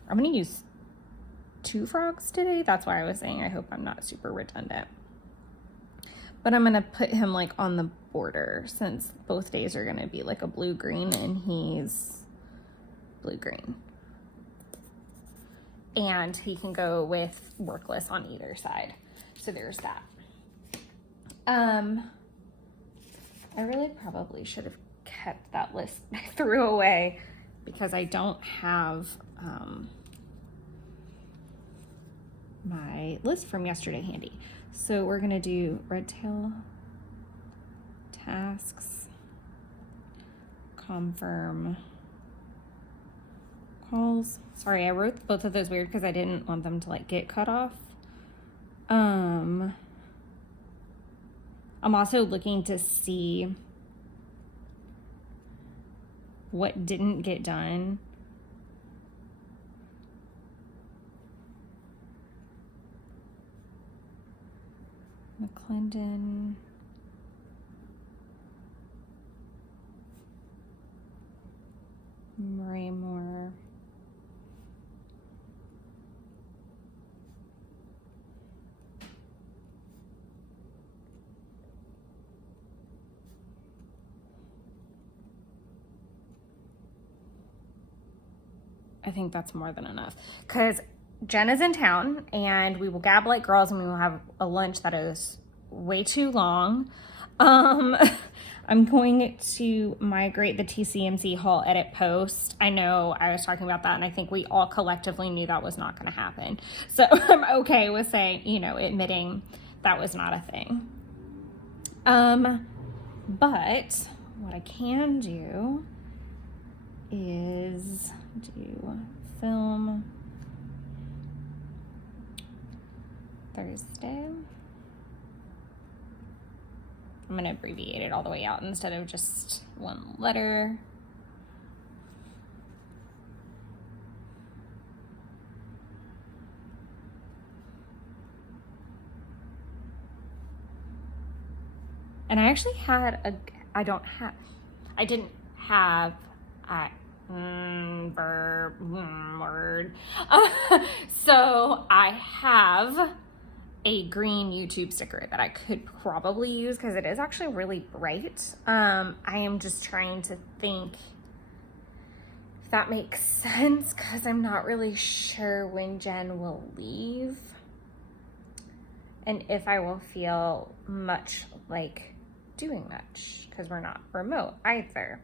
I'm going to use 2 frogs today. That's why I was saying I hope I'm not super redundant. But I'm going to put him like on the border since both days are going to be like a blue-green and he's blue-green. And he can go with workless on either side. So there's that. I really probably should have kept that list I threw away because I don't have my list from yesterday handy. So we're gonna do red tail, tasks, confirm, calls. Sorry, I wrote both of those weird because I didn't want them to like get cut off. I'm also looking to see what didn't get done. McClendon. Raymore. I think that's more than enough because Jen is in town and we will gab like girls and we will have a lunch that is way too long. I'm going to migrate the TCMC haul edit post. I know I was talking about that, and I think we all collectively knew that was not going to happen. So I'm okay with saying, you know, admitting that was not a thing. But what I can do is do film Thursday. I'm going to abbreviate it all the way out instead of just one letter. And I actually had I didn't have word. So I have a green YouTube sticker that I could probably use because it is actually really bright. I am just trying to think if that makes sense because I'm not really sure when Jen will leave and if I will feel much like doing much because we're not remote either.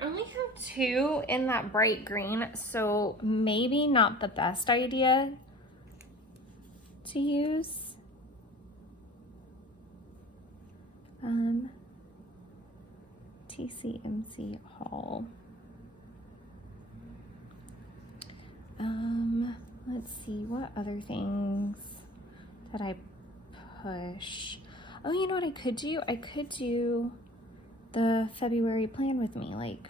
I only have 2 in that bright green, so maybe not the best idea to use. TCMC haul. Let's see, what other things did I push? Oh, you know what I could do? I could do the February plan with me, like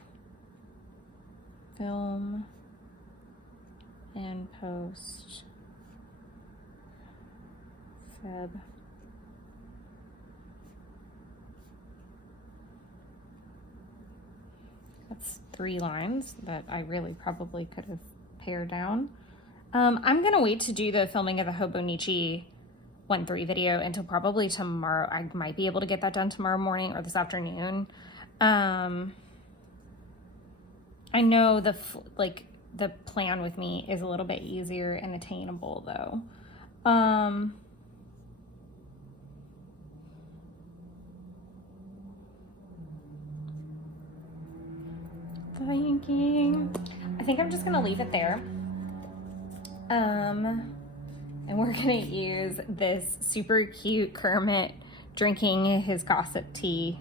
film and post Feb. That's 3 lines that I really probably could have pared down. I'm gonna wait to do the filming of the Hobonichi 1-3 video until probably tomorrow. I might be able to get that done tomorrow morning or this afternoon. I know the plan with me is a little bit easier and attainable though. Thinking, I think I'm just gonna leave it there. And we're gonna use this super cute Kermit drinking his gossip tea.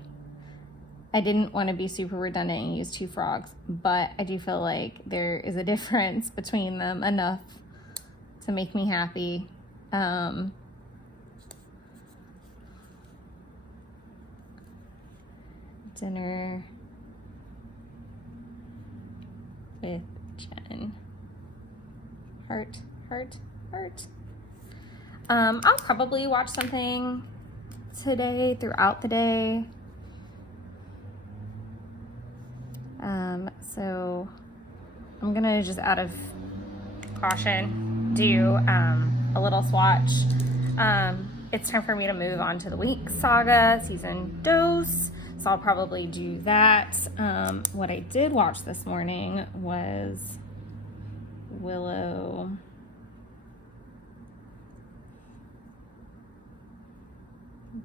I didn't want to be super redundant and use 2 frogs, but I do feel like there is a difference between them enough to make me happy. Dinner with Jen. Heart, heart, heart. I'll probably watch something today throughout the day. So I'm gonna just out of caution do a little swatch. It's time for me to move on to the week saga season dose. So I'll probably do that. What I did watch this morning was Willow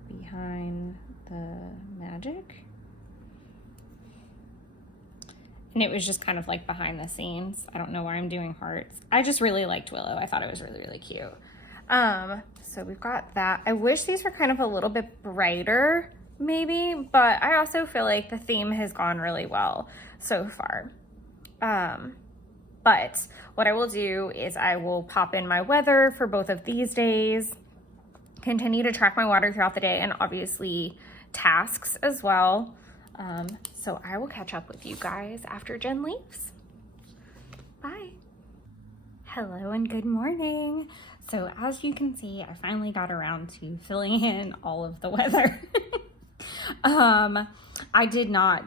Behind the Magic. And it was just kind of like behind the scenes. I don't know why I'm doing hearts. I just really liked Willow. I thought it was really, really cute. So we've got that. I wish these were kind of a little bit brighter, maybe, but I also feel like the theme has gone really well so far. But what I will do is I will pop in my weather for both of these days, continue to track my water throughout the day, and obviously tasks as well. So I will catch up with you guys after Jen leaves. Bye. Hello and good morning. So as you can see, I finally got around to filling in all of the weather. I did not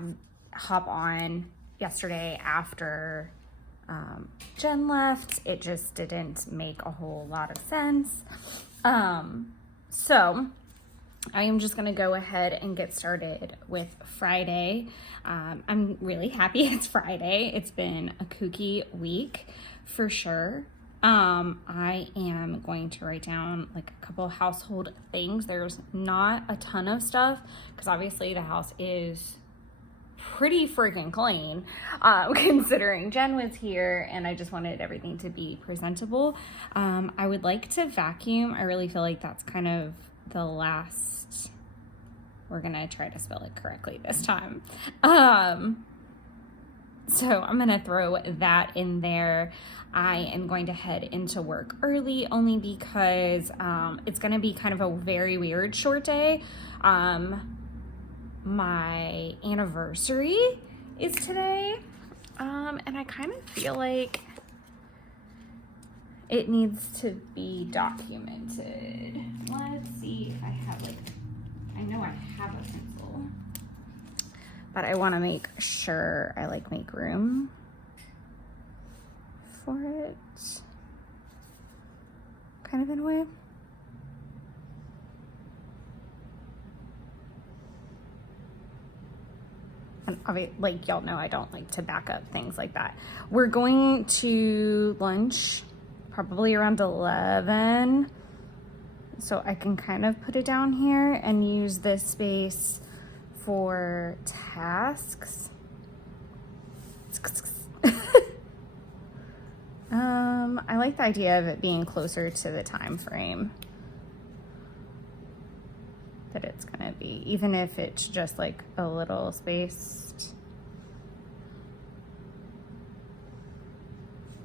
hop on yesterday after Jen left. It just didn't make a whole lot of sense. So I am just gonna go ahead and get started with Friday. I'm really happy it's Friday. It's been a kooky week for sure. I am going to write down like a couple household things. There's not a ton of stuff because obviously the house is pretty freaking clean, considering Jen was here and I just wanted everything to be presentable. I would like to vacuum. I really feel like that's kind of the last, we're gonna try to spell it correctly this time. So I'm gonna throw that in there. I am going to head into work early only because it's gonna be kind of a very weird short day. My anniversary is today, and I kind of feel like it needs to be documented. Let's see if I have I know I have a pencil, but I want to make sure I make room for it, kind of in a way. And y'all know I don't like to back up things like that. We're going to lunch probably around 11. So I can kind of put it down here and use this space for tasks. I like the idea of it being closer to the time frame that it's gonna be, even if it's just like a little spaced.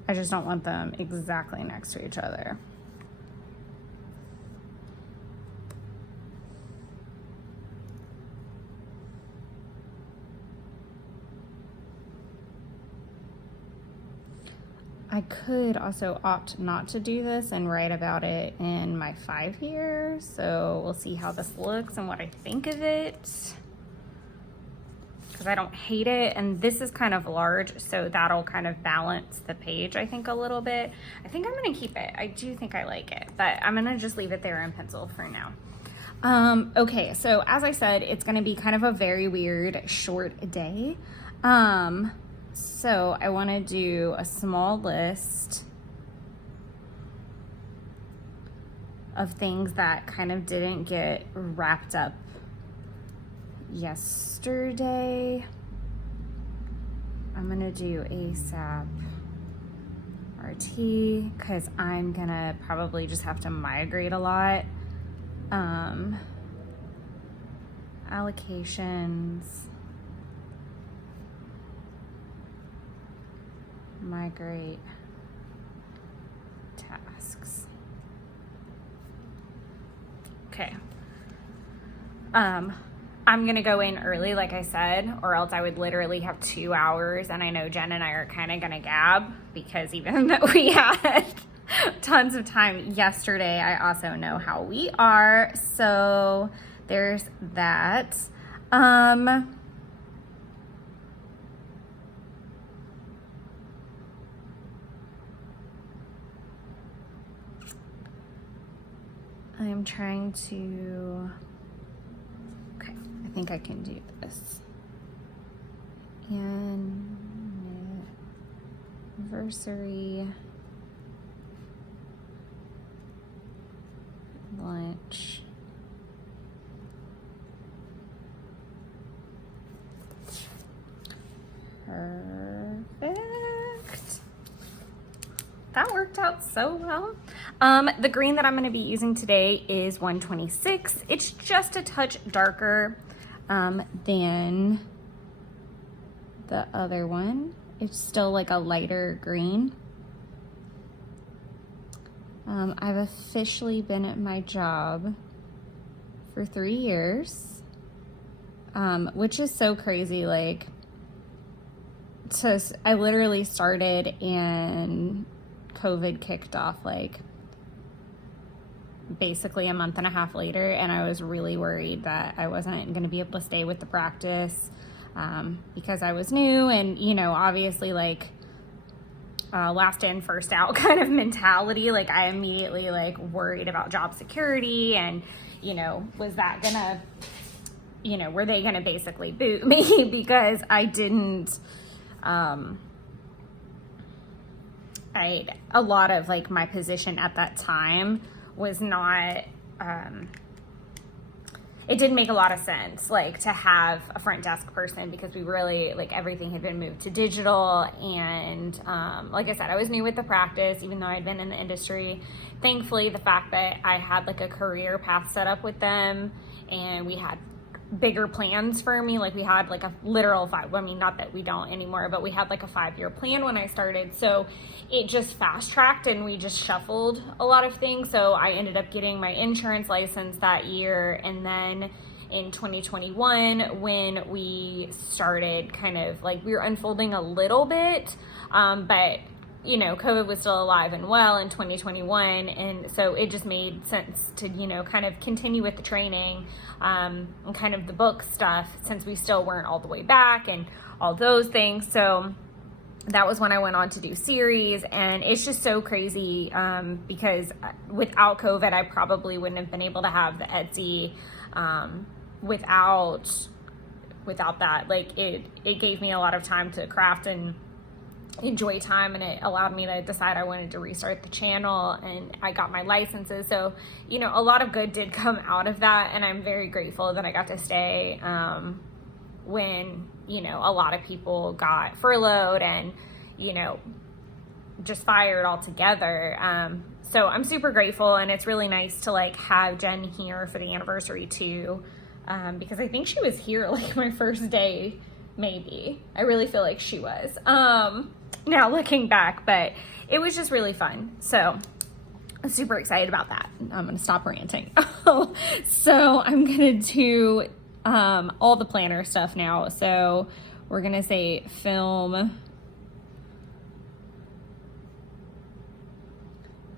I just don't want them exactly next to each other. I could also opt not to do this and write about it in my 5 years. So we'll see how this looks and what I think of it. Because I don't hate it. And this is kind of large, so that'll kind of balance the page, I think, a little bit. I think I'm gonna keep it. I do think I like it, but I'm gonna just leave it there in pencil for now. Okay, so as I said, it's gonna be kind of a very weird short day. So I want to do a small list of things that kind of didn't get wrapped up yesterday. I'm going to do ASAP RT because I'm going to probably just have to migrate a lot. Allocations. Migrate tasks. Okay. I'm gonna go in early, like I said, or else I would literally have 2 hours, and I know Jen and I are kind of gonna gab because even though we had tons of time yesterday, I also know how we are. So there's that. I'm trying to, okay, I think I can do this. Anniversary, lunch. Perfect. That worked out so well. The green that I'm going to be using today is 126. It's just a touch darker than the other one. It's still like a lighter green. I've officially been at my job for 3 years, which is so crazy. I literally started and COVID kicked off basically a month and a half later, and I was really worried that I wasn't going to be able to stay with the practice because I was new, and obviously last in first out kind of mentality. I immediately worried about job security, and you know, was that gonna, you know, were they gonna basically boot me because I didn't, a lot of like my position at that time was not, it didn't make a lot of sense, like, to have a front desk person, because we really, like, everything had been moved to digital. And like I said, I was new with the practice, even though I'd been in the industry. Thankfully, the fact that I had like a career path set up with them, and we had bigger plans for me, like we had like a literal I mean, not that we don't anymore, but we had like a 5-year plan when I started. So it just fast tracked, and we just shuffled a lot of things. So I ended up getting my insurance license that year. And then in 2021, when we started kind of like, we were unfolding a little bit, but you know, COVID was still alive and well in 2021. And so it just made sense to, you know, kind of continue with the training, and kind of the book stuff, since we still weren't all the way back and all those things. So that was when I went on to do series. And it's just so crazy, because without COVID, I probably wouldn't have been able to have the Etsy, without that. Like it gave me a lot of time to craft and enjoy time, and it allowed me to decide I wanted to restart the channel, and I got my licenses. So, you know, a lot of good did come out of that, and I'm very grateful that I got to stay when, you know, a lot of people got furloughed and, you know, just fired altogether. So I'm super grateful, and it's really nice to like have Jen here for the anniversary too, because I think she was here like my first day, maybe. I really feel like she was. Now looking back, but it was just really fun. So I'm super excited about that. I'm going to stop ranting. So I'm going to do all the planner stuff now. So we're going to say film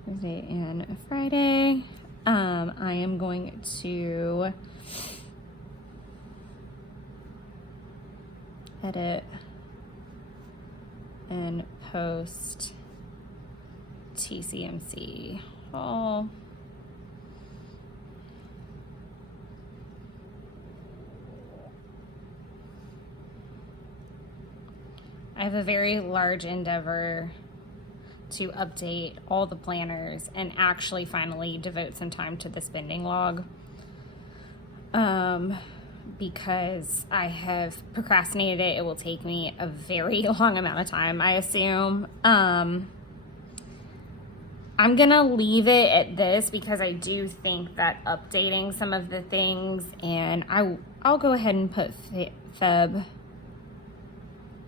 Thursday and Friday. I am going to edit and post TCMC haul. I have a very large endeavor to update all the planners and actually finally devote some time to the spending log. Because I have procrastinated it. It will take me a very long amount of time, I assume. I'm gonna leave it at this, because I do think that updating some of the things, and I'll go ahead and put Feb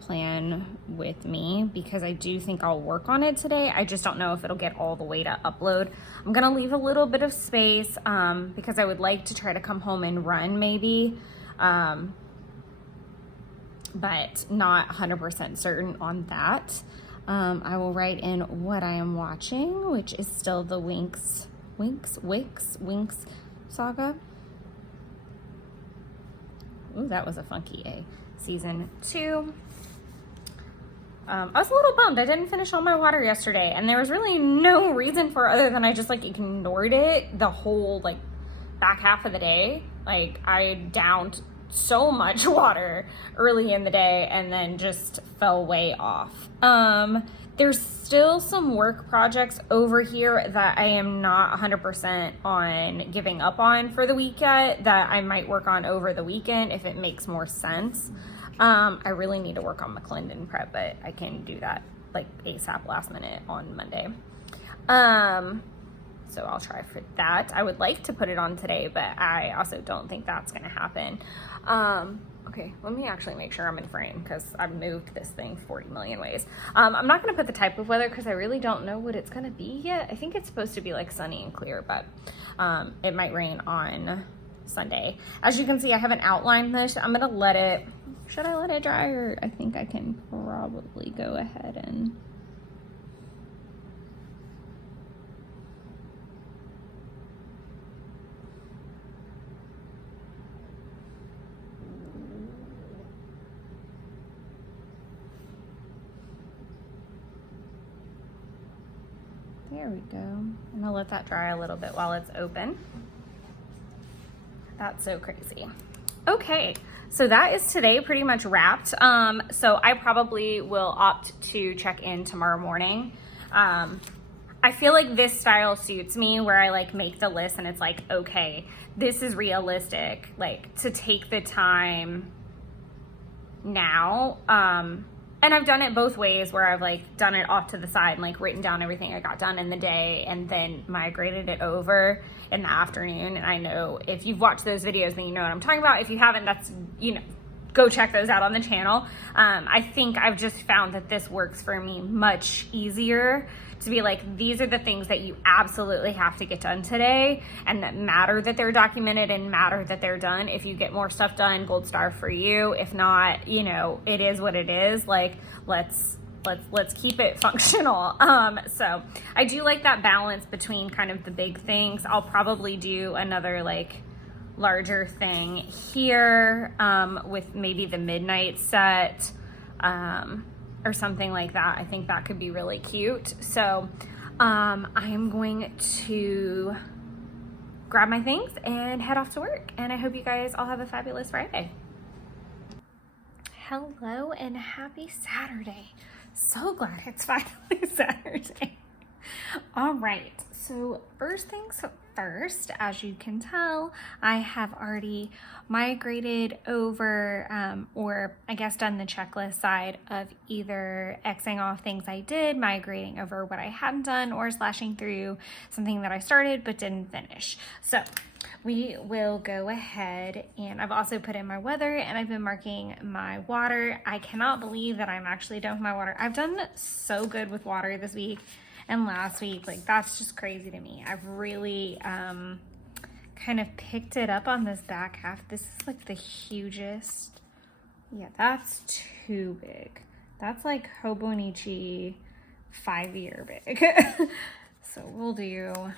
plan with me, because I do think I'll work on it today. I just don't know if it'll get all the way to upload. I'm gonna leave a little bit of space, because I would like to try to come home and run maybe, but not 100% certain on that. I will write in what I am watching, which is still the Winx saga. Ooh, that was a funky A. Season 2. I was a little bummed. I didn't finish all my water yesterday, and there was really no reason for it other than I just like ignored it the whole like back half of the day. Like I downed so much water early in the day and then just fell way off. There's still some work projects over here that I am not 100% on giving up on for the week yet, that I might work on over the weekend if it makes more sense. I really need to work on McClendon prep, but I can do that like ASAP last minute on Monday. So I'll try for that. I would like to put it on today, but I also don't think that's gonna happen. Okay, let me actually make sure I'm in frame, because I've moved this thing 40 million ways. I'm not gonna put the type of weather because I really don't know what it's gonna be yet. I think it's supposed to be like sunny and clear, but it might rain on Sunday. As you can see, I haven't outlined this. I'm gonna let it, should I let it dry, or I think I can probably go ahead and there we go. I'm gonna let that dry a little bit while it's open. That's so crazy. Okay, so that is today pretty much wrapped. So I probably will opt to check in tomorrow morning. I feel like this style suits me, where I like make the list and it's like, okay, this is realistic, like to take the time now. And I've done it both ways, where I've like done it off to the side and like written down everything I got done in the day and then migrated it over in the afternoon. And I know if you've watched those videos, then you know what I'm talking about. If you haven't, that's, you know, go check those out on the channel. I think I've just found that this works for me much easier to be like, these are the things that you absolutely have to get done today and that matter that they're documented and matter that they're done. If you get more stuff done, gold star for you. If not, you know, it is what it is. Like, let's keep it functional. So I do like that balance between kind of the big things. I'll probably do another like larger thing here with maybe the midnight set or something like that. I think that could be really cute. So I am going to grab my things and head off to work. And I hope you guys all have a fabulous Friday. Hello and happy Saturday. So glad it's finally Saturday. All right, so first things first, as you can tell, I have already migrated over, or I guess done the checklist side of either Xing off things I did, migrating over what I hadn't done, or slashing through something that I started but didn't finish. So we will go ahead, and I've also put in my weather and I've been marking my water. I cannot believe that I'm actually done with my water. I've done so good with water this week and last week. Like, that's just crazy to me. I've really kind of picked it up on this back half. This is like the hugest. Yeah, that's too big. That's like Hobonichi 5-year big. So we'll do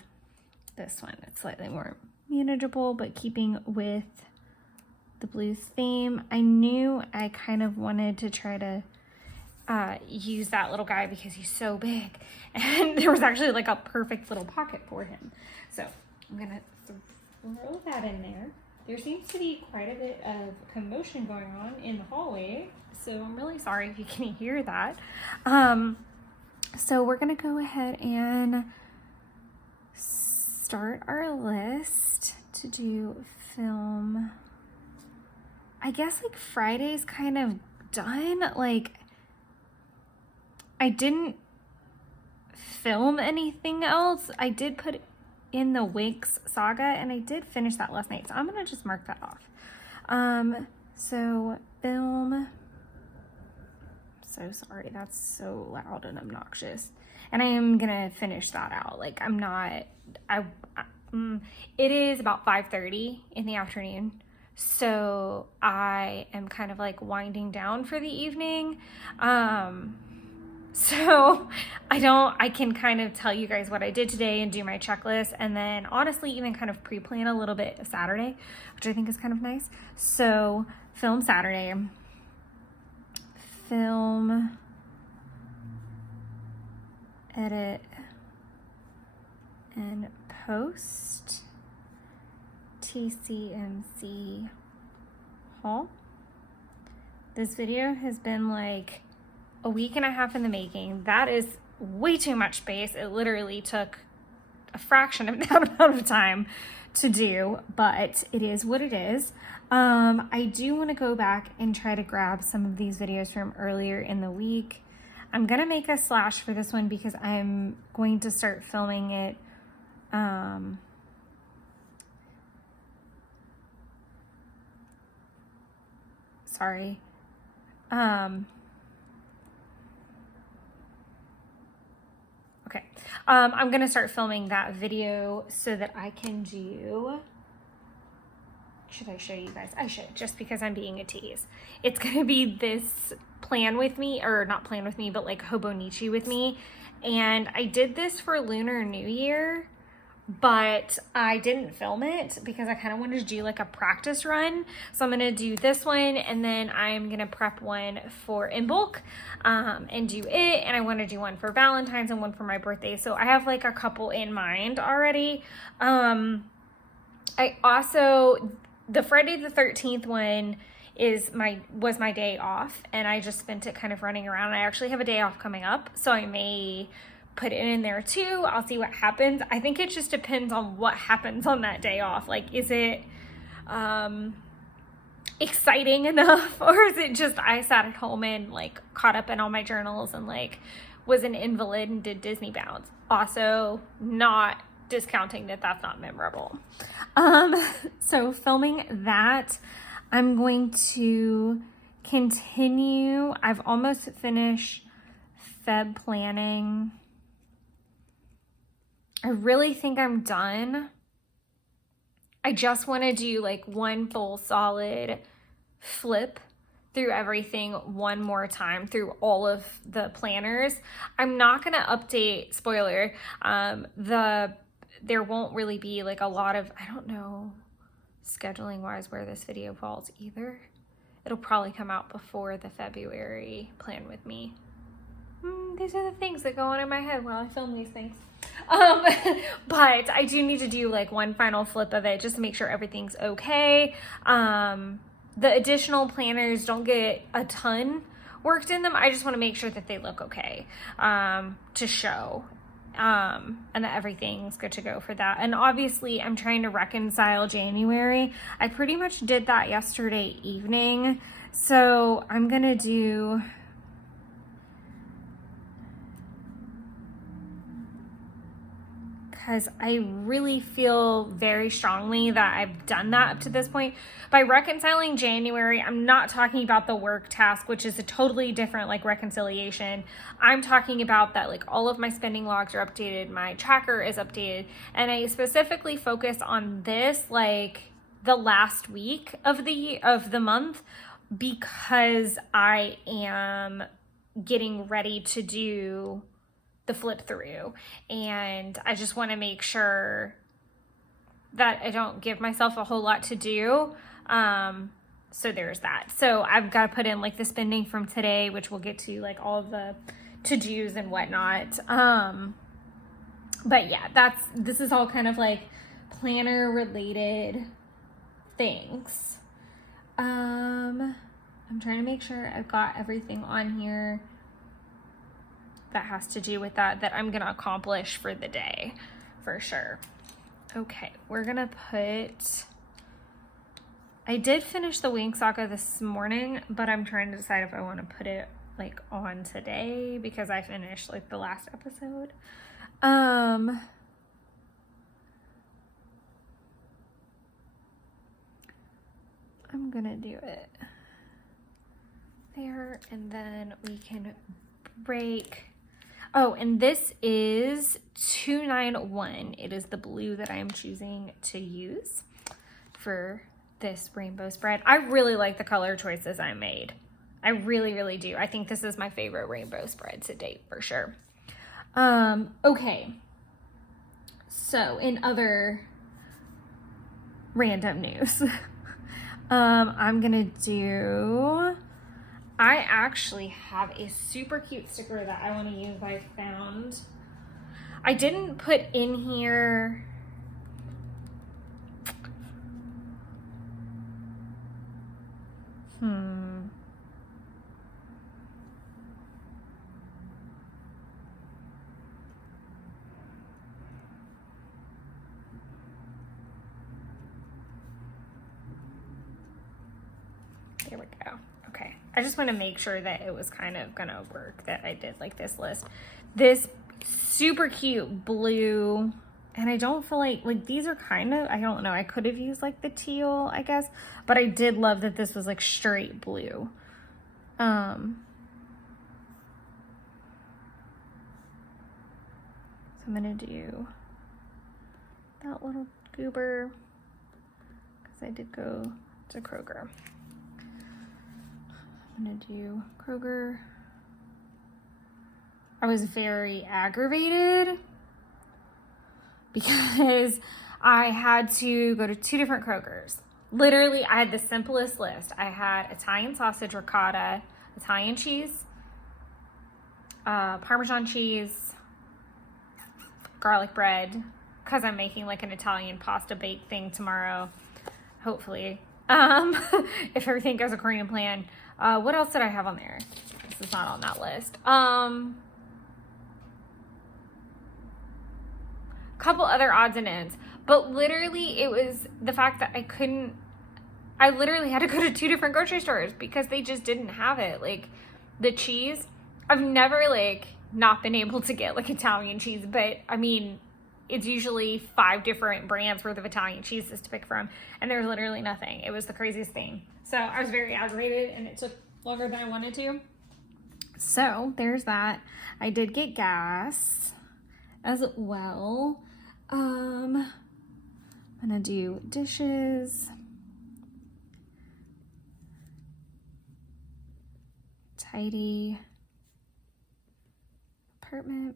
this one. It's slightly more manageable, but keeping with the blues theme. I knew I kind of wanted to try to use that little guy because he's so big, and there was actually like a perfect little pocket for him. So I'm gonna throw that in there. There seems to be quite a bit of commotion going on in the hallway, so I'm really sorry if you can hear that. So we're gonna go ahead and start our list to do film. I guess like Friday's kind of done. Like, I didn't film anything else. I did put in the Winx saga and I did finish that last night. So I'm going to just mark that off. So film. So sorry. That's so loud and obnoxious. And I am going to finish that out. Like, I'm not, it is about 5:30 in the afternoon. So I am kind of like winding down for the evening. So I can kind of tell you guys what I did today and do my checklist, and then honestly even kind of pre-plan a little bit of Saturday, which I think is kind of nice. So film Saturday, film, edit, and post, TCMC haul. This video has been like a week and a half in the making. That is way too much space. It literally took a fraction of that amount of time to do, but it is what it is. I do want to go back and try to grab some of these videos from earlier in the week. I'm gonna make a slash for this one because I'm going to start filming it sorry. Okay. I'm going to start filming that video so that I can do, should I show you guys? I should, just because I'm being a tease. It's going to be this plan with me, or not plan with me, but like Hobonichi with me. And I did this for Lunar New Year, but I didn't film it because I kind of wanted to do like a practice run. So I'm going to do this one, and then I'm going to prep one for in bulk and do it. And I want to do one for Valentine's and one for my birthday. So I have like a couple in mind already. I also, the Friday the 13th one was my day off, and I just spent it kind of running around. I actually have a day off coming up, so I may put it in there too. I'll see what happens. I think it just depends on what happens on that day off. Like, is it exciting enough, or is it just I sat at home and like caught up in all my journals and like was an invalid and did Disney bounds? Also, not discounting that that's not memorable. So filming that, I'm going to continue. I've almost finished Feb planning. I really think I'm done. I just want to do like one full solid flip through everything one more time through all of the planners. I'm not going to update, spoiler, there won't really be like a lot of, I don't know scheduling wise where this video falls either. It'll probably come out before the February plan with me. These are the things that go on in my head while I film these things. But I do need to do like one final flip of it just to make sure everything's okay. The additional planners don't get a ton worked in them. I just want to make sure that they look okay to show. And that everything's good to go for that. And obviously I'm trying to reconcile January. I pretty much did that yesterday evening. So I'm gonna do, because I really feel very strongly that I've done that up to this point. By reconciling January, I'm not talking about the work task, which is a totally different like reconciliation. I'm talking about that like all of my spending logs are updated, my tracker is updated, and I specifically focus on this like the last week of the month because I am getting ready to do the flip through, and I just want to make sure that I don't give myself a whole lot to do. So there's that. So I've got to put in like the spending from today, which we'll get to, like all of the to-dos and whatnot. But yeah, this is all kind of like planner related things. I'm trying to make sure I've got everything on here that has to do with that I'm gonna accomplish for the day for sure. Okay, we're gonna put, I did finish the Wing Saga this morning, but I'm trying to decide if I want to put it like on today because I finished like the last episode. I'm gonna do it there, and then we can break. Oh, and this is 291. It is the blue that I am choosing to use for this rainbow spread. I really like the color choices I made. I really, really do. I think this is my favorite rainbow spread to date for sure. Okay. So in other random news, I'm gonna do, I actually have a super cute sticker that I want to use. I found, I didn't put in here, there we go. Okay, I just want to make sure that it was kind of gonna work, that I did like this list. This super cute blue, and I don't feel like these are kind of, I don't know, I could have used like the teal, I guess, but I did love that this was like straight blue. So I'm gonna do that little goober because I did go to Kroger. I'm gonna do Kroger. I was very aggravated because I had to go to 2 different Krogers. Literally, I had the simplest list. I had Italian sausage ricotta, Italian cheese, Parmesan cheese, garlic bread, because I'm making like an Italian pasta bake thing tomorrow. hopefully, if everything goes according to plan. What else did I have on there? This is not on that list. Couple other odds and ends, but literally it was the fact that I literally had to go to 2 different grocery stores because they just didn't have it. Like the cheese, I've never like not been able to get like Italian cheese, but I mean, it's usually 5 different brands worth of Italian cheeses to pick from, and there's literally nothing. It was the craziest thing. So I was very aggravated, and it took longer than I wanted to. So there's that. I did get gas as well. I'm gonna do dishes, tidy apartment,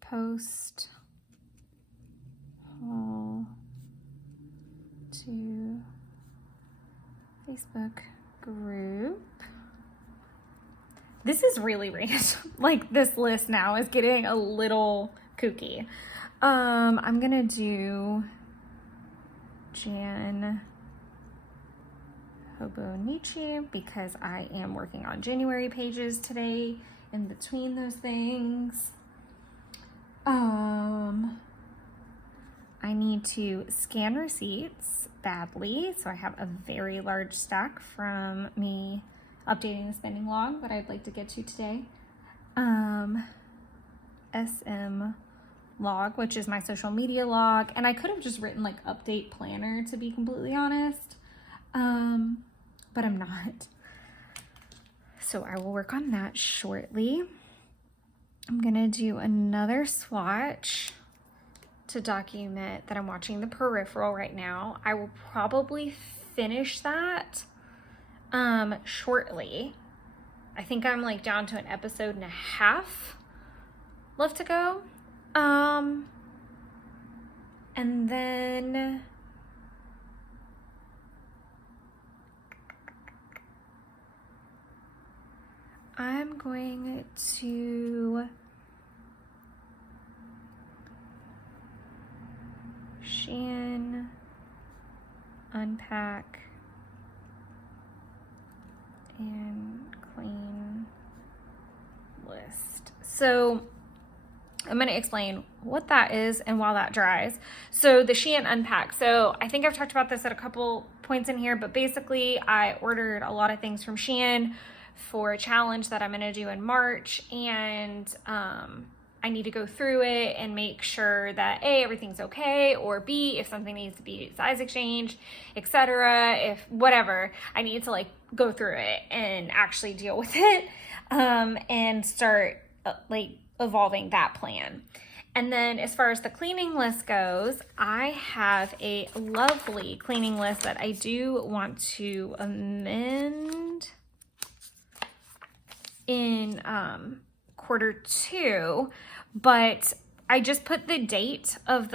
post, haul to Facebook group. This is really random. Like this list now is getting a little kooky. I'm gonna do Jan Hobonichi because I am working on January pages today in between those things. I need to scan receipts badly, so I have a very large stack from me updating the spending log that I'd like to get to today. SM log, which is my social media log, and I could have just written like update planner to be completely honest, but I'm not. So I will work on that shortly. I'm gonna do another swatch to document that I'm watching The Peripheral right now. I will probably finish that shortly. I think I'm like down to an episode and a half left to go. And then I'm going to Shan, unpack, and clean list. So I'm going to explain what that is and while that dries. So the Shein Unpack. So I think I've talked about this at a couple points in here, but basically I ordered a lot of things from Shein for a challenge that I'm going to do in March, and I need to go through it and make sure that A, everything's okay, or B, if something needs to be size exchange, etc. If whatever, I need to like go through it and actually deal with it, and start like evolving that plan. And then as far as the cleaning list goes, I have a lovely cleaning list that I do want to amend in Q2, but I just put the date of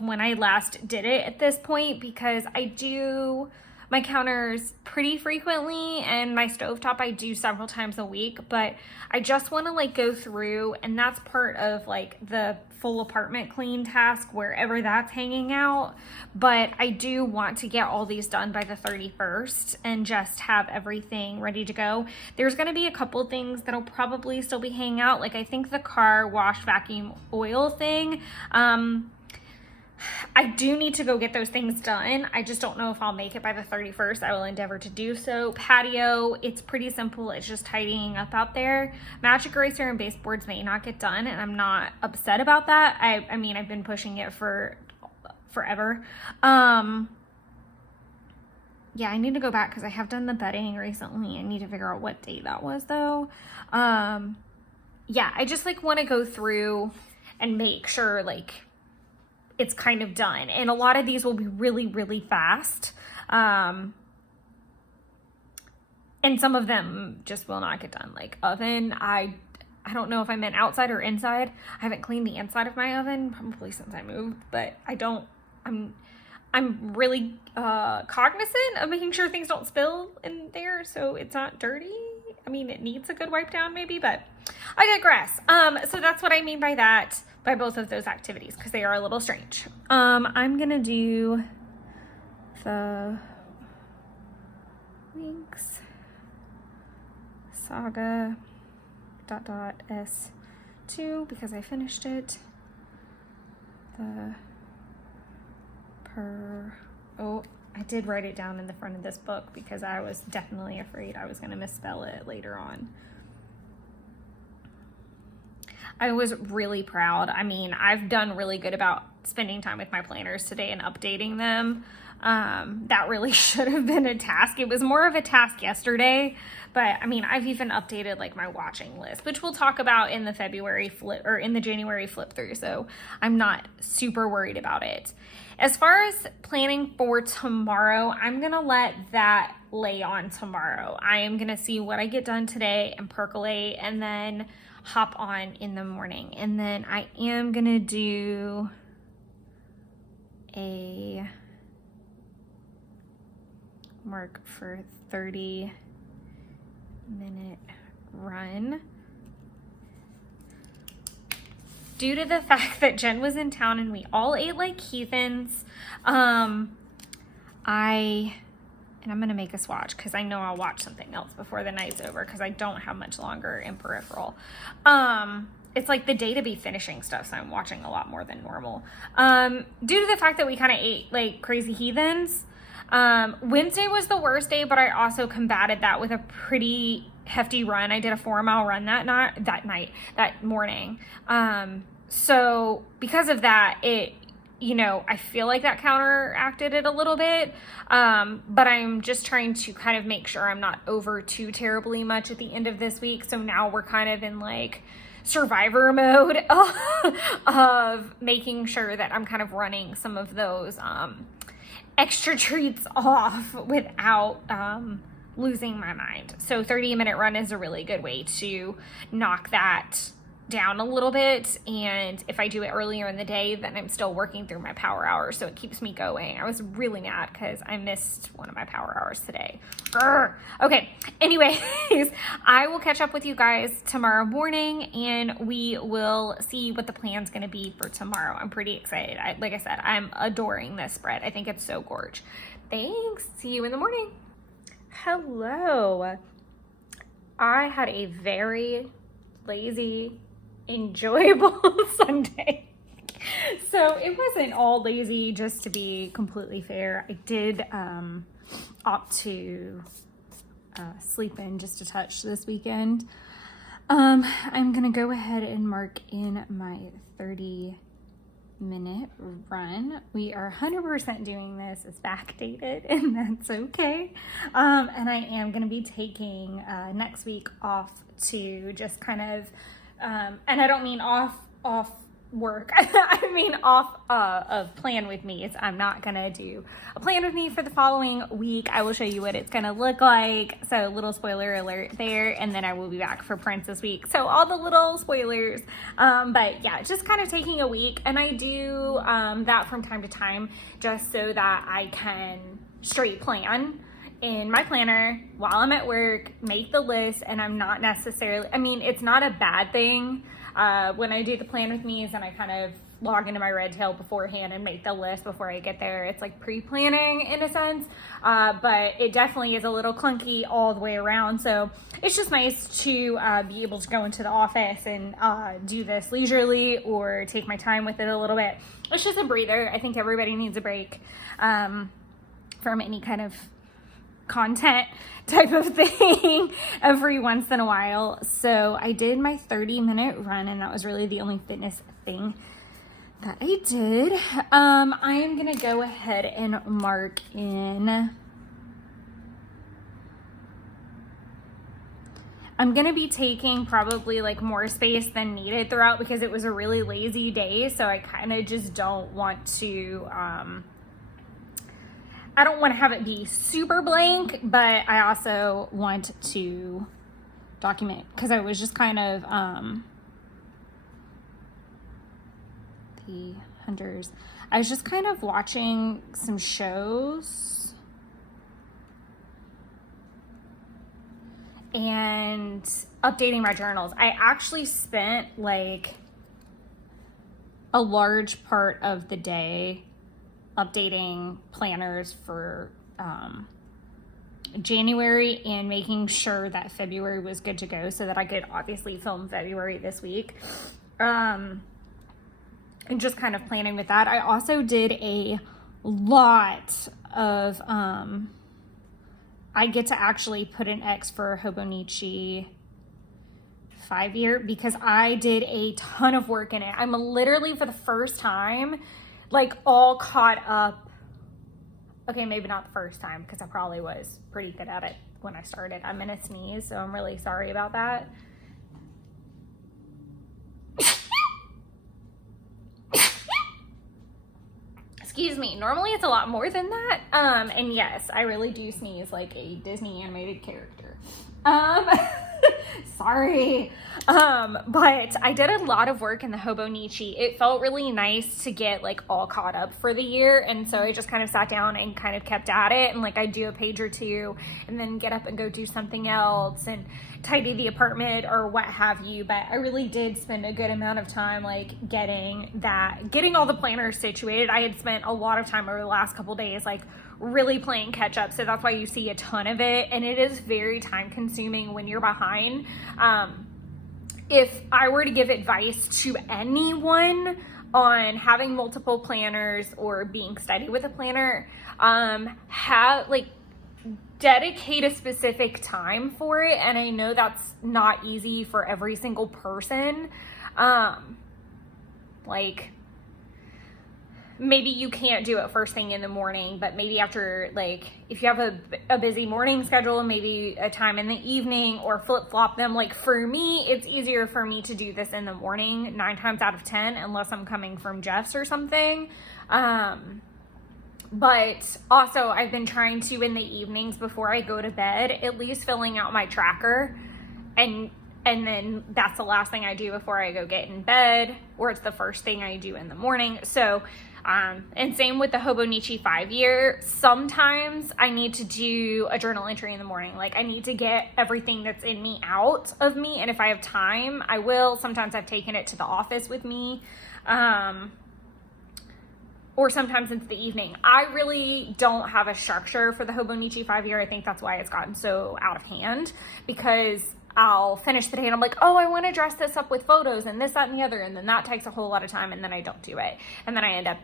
when I last did it at this point, because I do my counters pretty frequently and my stovetop I do several times a week, but I just want to like go through, and that's part of like the full apartment clean task wherever that's hanging out. But I do want to get all these done by the 31st and just have everything ready to go. There's going to be a couple things that'll probably still be hanging out. Like I think the car wash vacuum oil thing, I do need to go get those things done. I just don't know if I'll make it by the 31st. I will endeavor to do so. Patio, it's pretty simple. It's just tidying up out there. Magic eraser and baseboards may not get done, and I'm not upset about that. I mean, I've been pushing it for forever. Yeah, I need to go back because I have done the bedding recently. I need to figure out what date that was though. Yeah, I just like want to go through and make sure like it's kind of done. And a lot of these will be really, really fast. And some of them just will not get done. Like oven, I don't know if I meant outside or inside. I haven't cleaned the inside of my oven probably since I moved, but I'm really cognizant of making sure things don't spill in there so it's not dirty. I mean, it needs a good wipe down maybe, but I digress. So that's what I mean by that, by both of those activities, because they are a little strange. I'm gonna do the Winx Saga ... S2 because I finished it. Oh, I did write it down in the front of this book because I was definitely afraid I was going to misspell it later on. I was really proud. I mean, I've done really good about spending time with my planners today and updating them. That really should have been a task. It was more of a task yesterday, but I mean, I've even updated like my watching list, which we'll talk about in the February flip or in the January flip through. So I'm not super worried about it. As far as planning for tomorrow, I'm going to let that lay on tomorrow. I am going to see what I get done today and percolate and then hop on in the morning. And then I am going to do a mark for 30-minute run. Due to the fact that Jen was in town and we all ate like heathens, I'm gonna make a swatch because I know I'll watch something else before the night's over because I don't have much longer in peripheral. It's like the day to be finishing stuff, so I'm watching a lot more than normal. Due to the fact that we kind of ate like crazy heathens, Wednesday was the worst day, but I also combated that with a pretty hefty run. I did a 4-mile run that morning. So because of that, I feel like that counteracted it a little bit. But I'm just trying to kind of make sure I'm not over too terribly much at the end of this week. So now we're kind of in like survivor mode of making sure that I'm kind of running some of those, extra treats off without, losing my mind. So 30-minute run is a really good way to knock that down a little bit. And if I do it earlier in the day, then I'm still working through my power hours. So it keeps me going. I was really mad because I missed one of my power hours today. Grr. Okay. Anyways, I will catch up with you guys tomorrow morning and we will see what the plan's going to be for tomorrow. I'm pretty excited. Like I said, I'm adoring this spread. I think it's so gorge. Thanks. See you in the morning. Hello. I had a very lazy, enjoyable Sunday. So it wasn't all lazy, just to be completely fair. I did opt to sleep in just a touch this weekend. I'm gonna go ahead and mark in my 30-minute run. We are 100% doing this. It's backdated and that's okay. And I am going to be taking next week off to just kind of, and I don't mean off work. I mean off of plan with me. I'm not going to do a plan with me for the following week. I will show you what it's going to look like. So little spoiler alert there. And then I will be back for Princess Week. So all the little spoilers. But yeah, just kind of taking a week. And I do that from time to time just so that I can straight plan in my planner while I'm at work, make the list, and I'm not necessarily, I mean, it's not a bad thing when I do the plan with me's and I kind of log into my Red Tail beforehand and make the list before I get there. It's like pre-planning in a sense, but it definitely is a little clunky all the way around. So it's just nice to be able to go into the office and do this leisurely or take my time with it a little bit. It's just a breather. I think everybody needs a break from any kind of content type of thing every once in a while. So I did my 30-minute run and that was really the only fitness thing that I did. I am gonna go ahead and mark in. I'm gonna be taking probably like more space than needed throughout because it was a really lazy day. So I kind of just don't want to I don't want to have it be super blank, but I also want to document because I was just kind of the hunters. I was just kind of watching some shows and updating my journals. I actually spent like a large part of the day updating planners for January and making sure that February was good to go so that I could obviously film February this week. And just kind of planning with that. I also did a lot of, I get to actually put an X for Hobonichi 5-year because I did a ton of work in it. I'm literally for the first time, like all caught up. Okay, maybe not the first time because I probably was pretty good at it when I started. I'm gonna sneeze, so I'm really sorry about that. Excuse me. Normally it's a lot more than that. And yes, I really do sneeze like a Disney animated character. Sorry. But I did a lot of work in the Hobonichi. It felt really nice to get like all caught up for the year. And so I just kind of sat down and kind of kept at it. And like I'd do a page or two and then get up and go do something else and tidy the apartment or what have you. But I really did spend a good amount of time like getting all the planners situated. I had spent a lot of time over the last couple days like really playing catch up, so that's why you see a ton of it, and it is very time consuming when you're behind. If I were to give advice to anyone on having multiple planners or being steady with a planner, dedicate a specific time for it. And I know that's not easy for every single person. Maybe you can't do it first thing in the morning, but maybe after, like, if you have a busy morning schedule, maybe a time in the evening, or flip-flop them. Like, for me, it's easier for me to do this in the morning 9 times out of 10, unless I'm coming from Jeff's or something. But also, I've been trying to, in the evenings before I go to bed, at least filling out my tracker, and then that's the last thing I do before I go get in bed, or it's the first thing I do in the morning. So, and same with the Hobonichi 5-year. Sometimes I need to do a journal entry in the morning. Like, I need to get everything that's in me out of me. And if I have time, I will. Sometimes I've taken it to the office with me. Or sometimes it's the evening. I really don't have a structure for the Hobonichi 5-year. I think that's why it's gotten so out of hand, because I'll finish the day and I'm like, oh, I want to dress this up with photos and this, that, and the other. And then that takes a whole lot of time, and then I don't do it. And then I end up,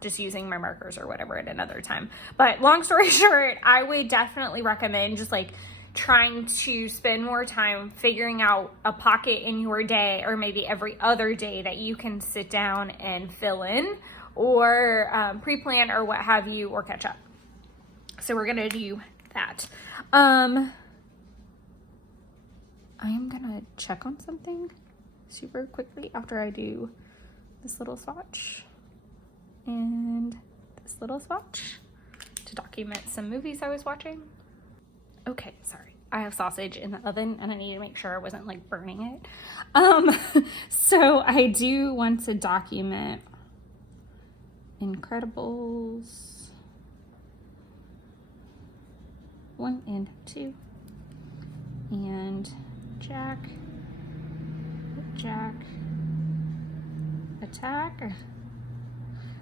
just using my markers or whatever at another time. But long story short, I would definitely recommend just like trying to spend more time figuring out a pocket in your day, or maybe every other day, that you can sit down and fill in, or pre-plan or what have you, or catch up. So we're going to do that. I am going to check on something super quickly after I do this little swatch and this little swatch to document some movies I was watching. Okay, sorry. I have sausage in the oven and I need to make sure I wasn't like burning it. So I do want to document Incredibles 1 and 2 and Jack, Attack.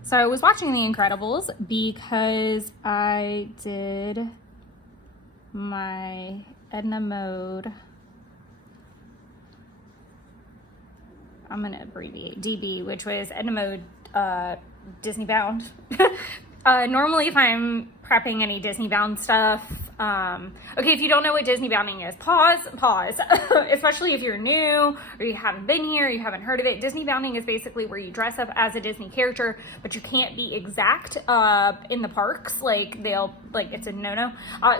So I was watching The Incredibles because I did my Edna Mode, I'm going to abbreviate, DB, which was Edna Mode Disney Bound. Normally if I'm prepping any Disney Bound stuff, okay, if you don't know what Disney bounding is, pause, especially if you're new or you haven't been here, you haven't heard of it. Disney bounding is basically where you dress up as a Disney character, but you can't be exact in the parks. Like, it's a no-no.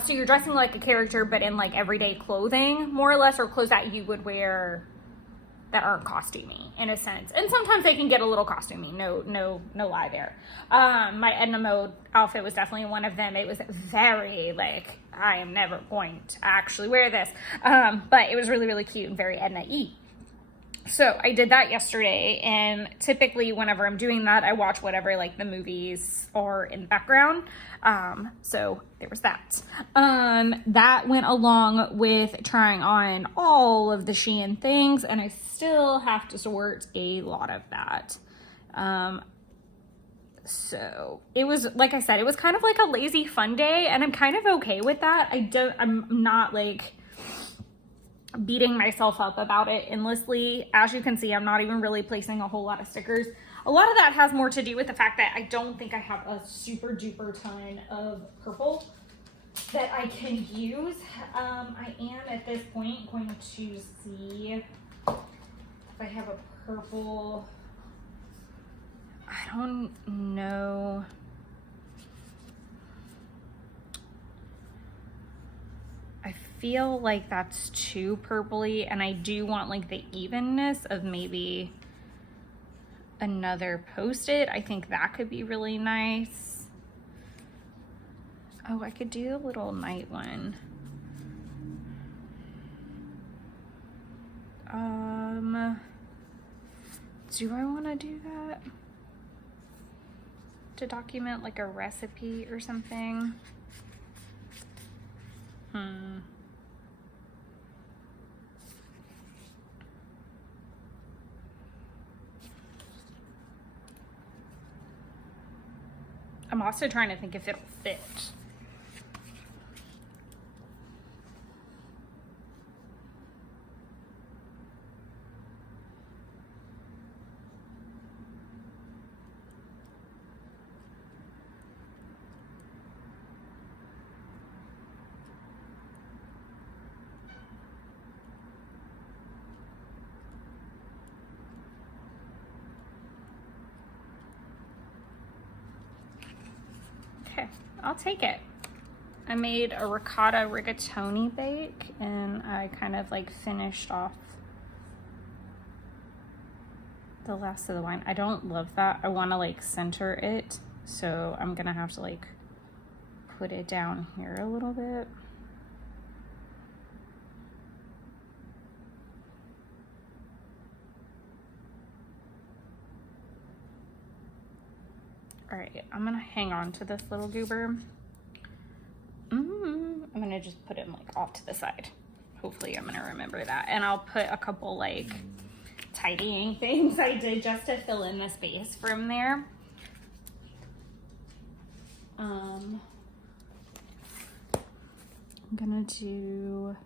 So you're dressing like a character, but in like everyday clothing, more or less, or clothes that you would wear that aren't costumey in a sense. And sometimes they can get a little costumey, no lie there. My Edna Mode outfit was definitely one of them. It was very like, I am never going to actually wear this. But it was really, really cute and very Edna-y. So I did that yesterday, and typically whenever I'm doing that, I watch whatever like the movies are in the background. So there was that. That went along with trying on all of the Shein things, and I still have to sort a lot of that. So it was, like I said, it was kind of like a lazy fun day, and I'm kind of okay with that. I'm not like beating myself up about it endlessly. As you can see, I'm not even really placing a whole lot of stickers. A lot of that has more to do with the fact that I don't think I have a super duper ton of purple that I can use. I am at this point going to see if I have a purple. I don't know. I feel like that's too purpley, and I do want like the evenness of maybe another Post-it. I think that could be really nice. Oh, I could do a little night one. Do I want to do that? To document like a recipe or something? I'm also trying to think if it'll fit. Okay, I'll take it. I made a ricotta rigatoni bake, and I kind of like finished off the last of the wine. I don't love that. I want to like center it, so I'm gonna have to like put it down here a little bit. All right, I'm gonna hang on to this little goober. I'm gonna just put him like off to the side. Hopefully I'm gonna remember that. And I'll put a couple like tidying things I did just to fill in the space from there. I'm gonna do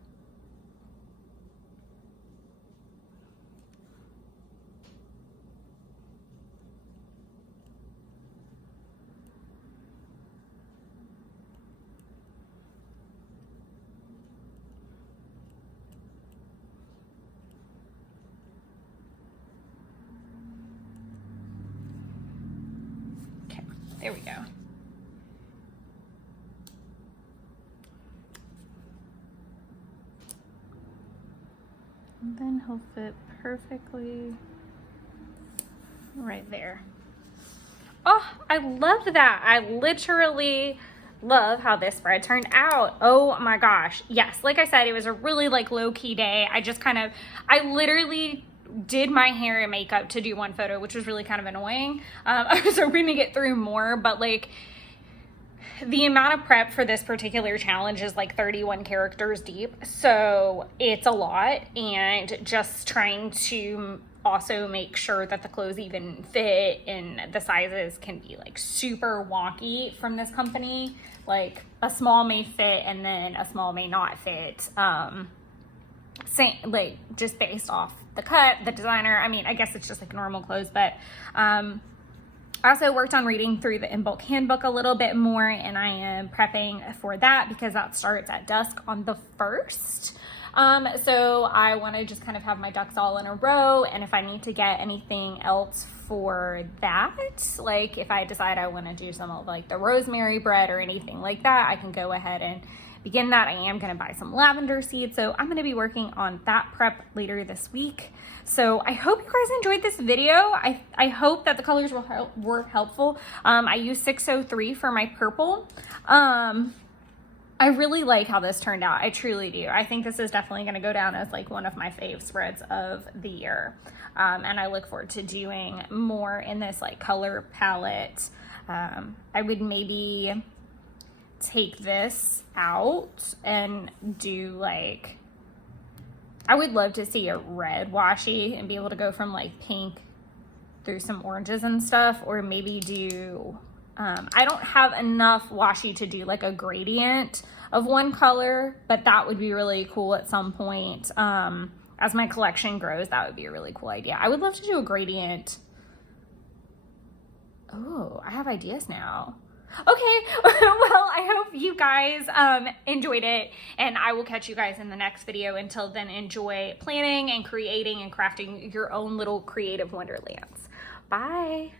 there we go. And then he'll fit perfectly right there. Oh, I loved that. I literally love how this spread turned out. Oh my gosh. Yes, like I said, it was a really like low-key day. I literally did my hair and makeup to do one photo, which was really kind of annoying. I was hoping to get through more, but like the amount of prep for this particular challenge is like 31 characters deep, so it's a lot, and just trying to also make sure that the clothes even fit and the sizes can be like super wonky from this company. Like a small may fit and then a small may not fit. Same, like just based off the cut, the designer. I mean, I guess it's just like normal clothes, but I also worked on reading through the in-bulk handbook a little bit more, and I am prepping for that because that starts at dusk on the 1st. So I want to just kind of have my ducks all in a row, and if I need to get anything else for that, like if I decide I want to do some of like the rosemary bread or anything like that, I can go ahead and begin that. I am going to buy some lavender seeds, so I'm going to be working on that prep later this week. So I hope you guys enjoyed this video. I hope that the colors were helpful. I used 603 for my purple. I really like how this turned out. I truly do. I think this is definitely going to go down as like one of my fave spreads of the year. And I look forward to doing more in this like color palette. I would maybe take this out and do like, I would love to see a red washi and be able to go from like pink through some oranges and stuff, or maybe do I don't have enough washi to do like a gradient of one color, but that would be really cool at some point. As my collection grows, that would be a really cool idea. I would love to do a gradient. Oh, I have ideas now. Okay, well, I hope you guys enjoyed it, and I will catch you guys in the next video. Until then, enjoy planning and creating and crafting your own little creative wonderlands. Bye.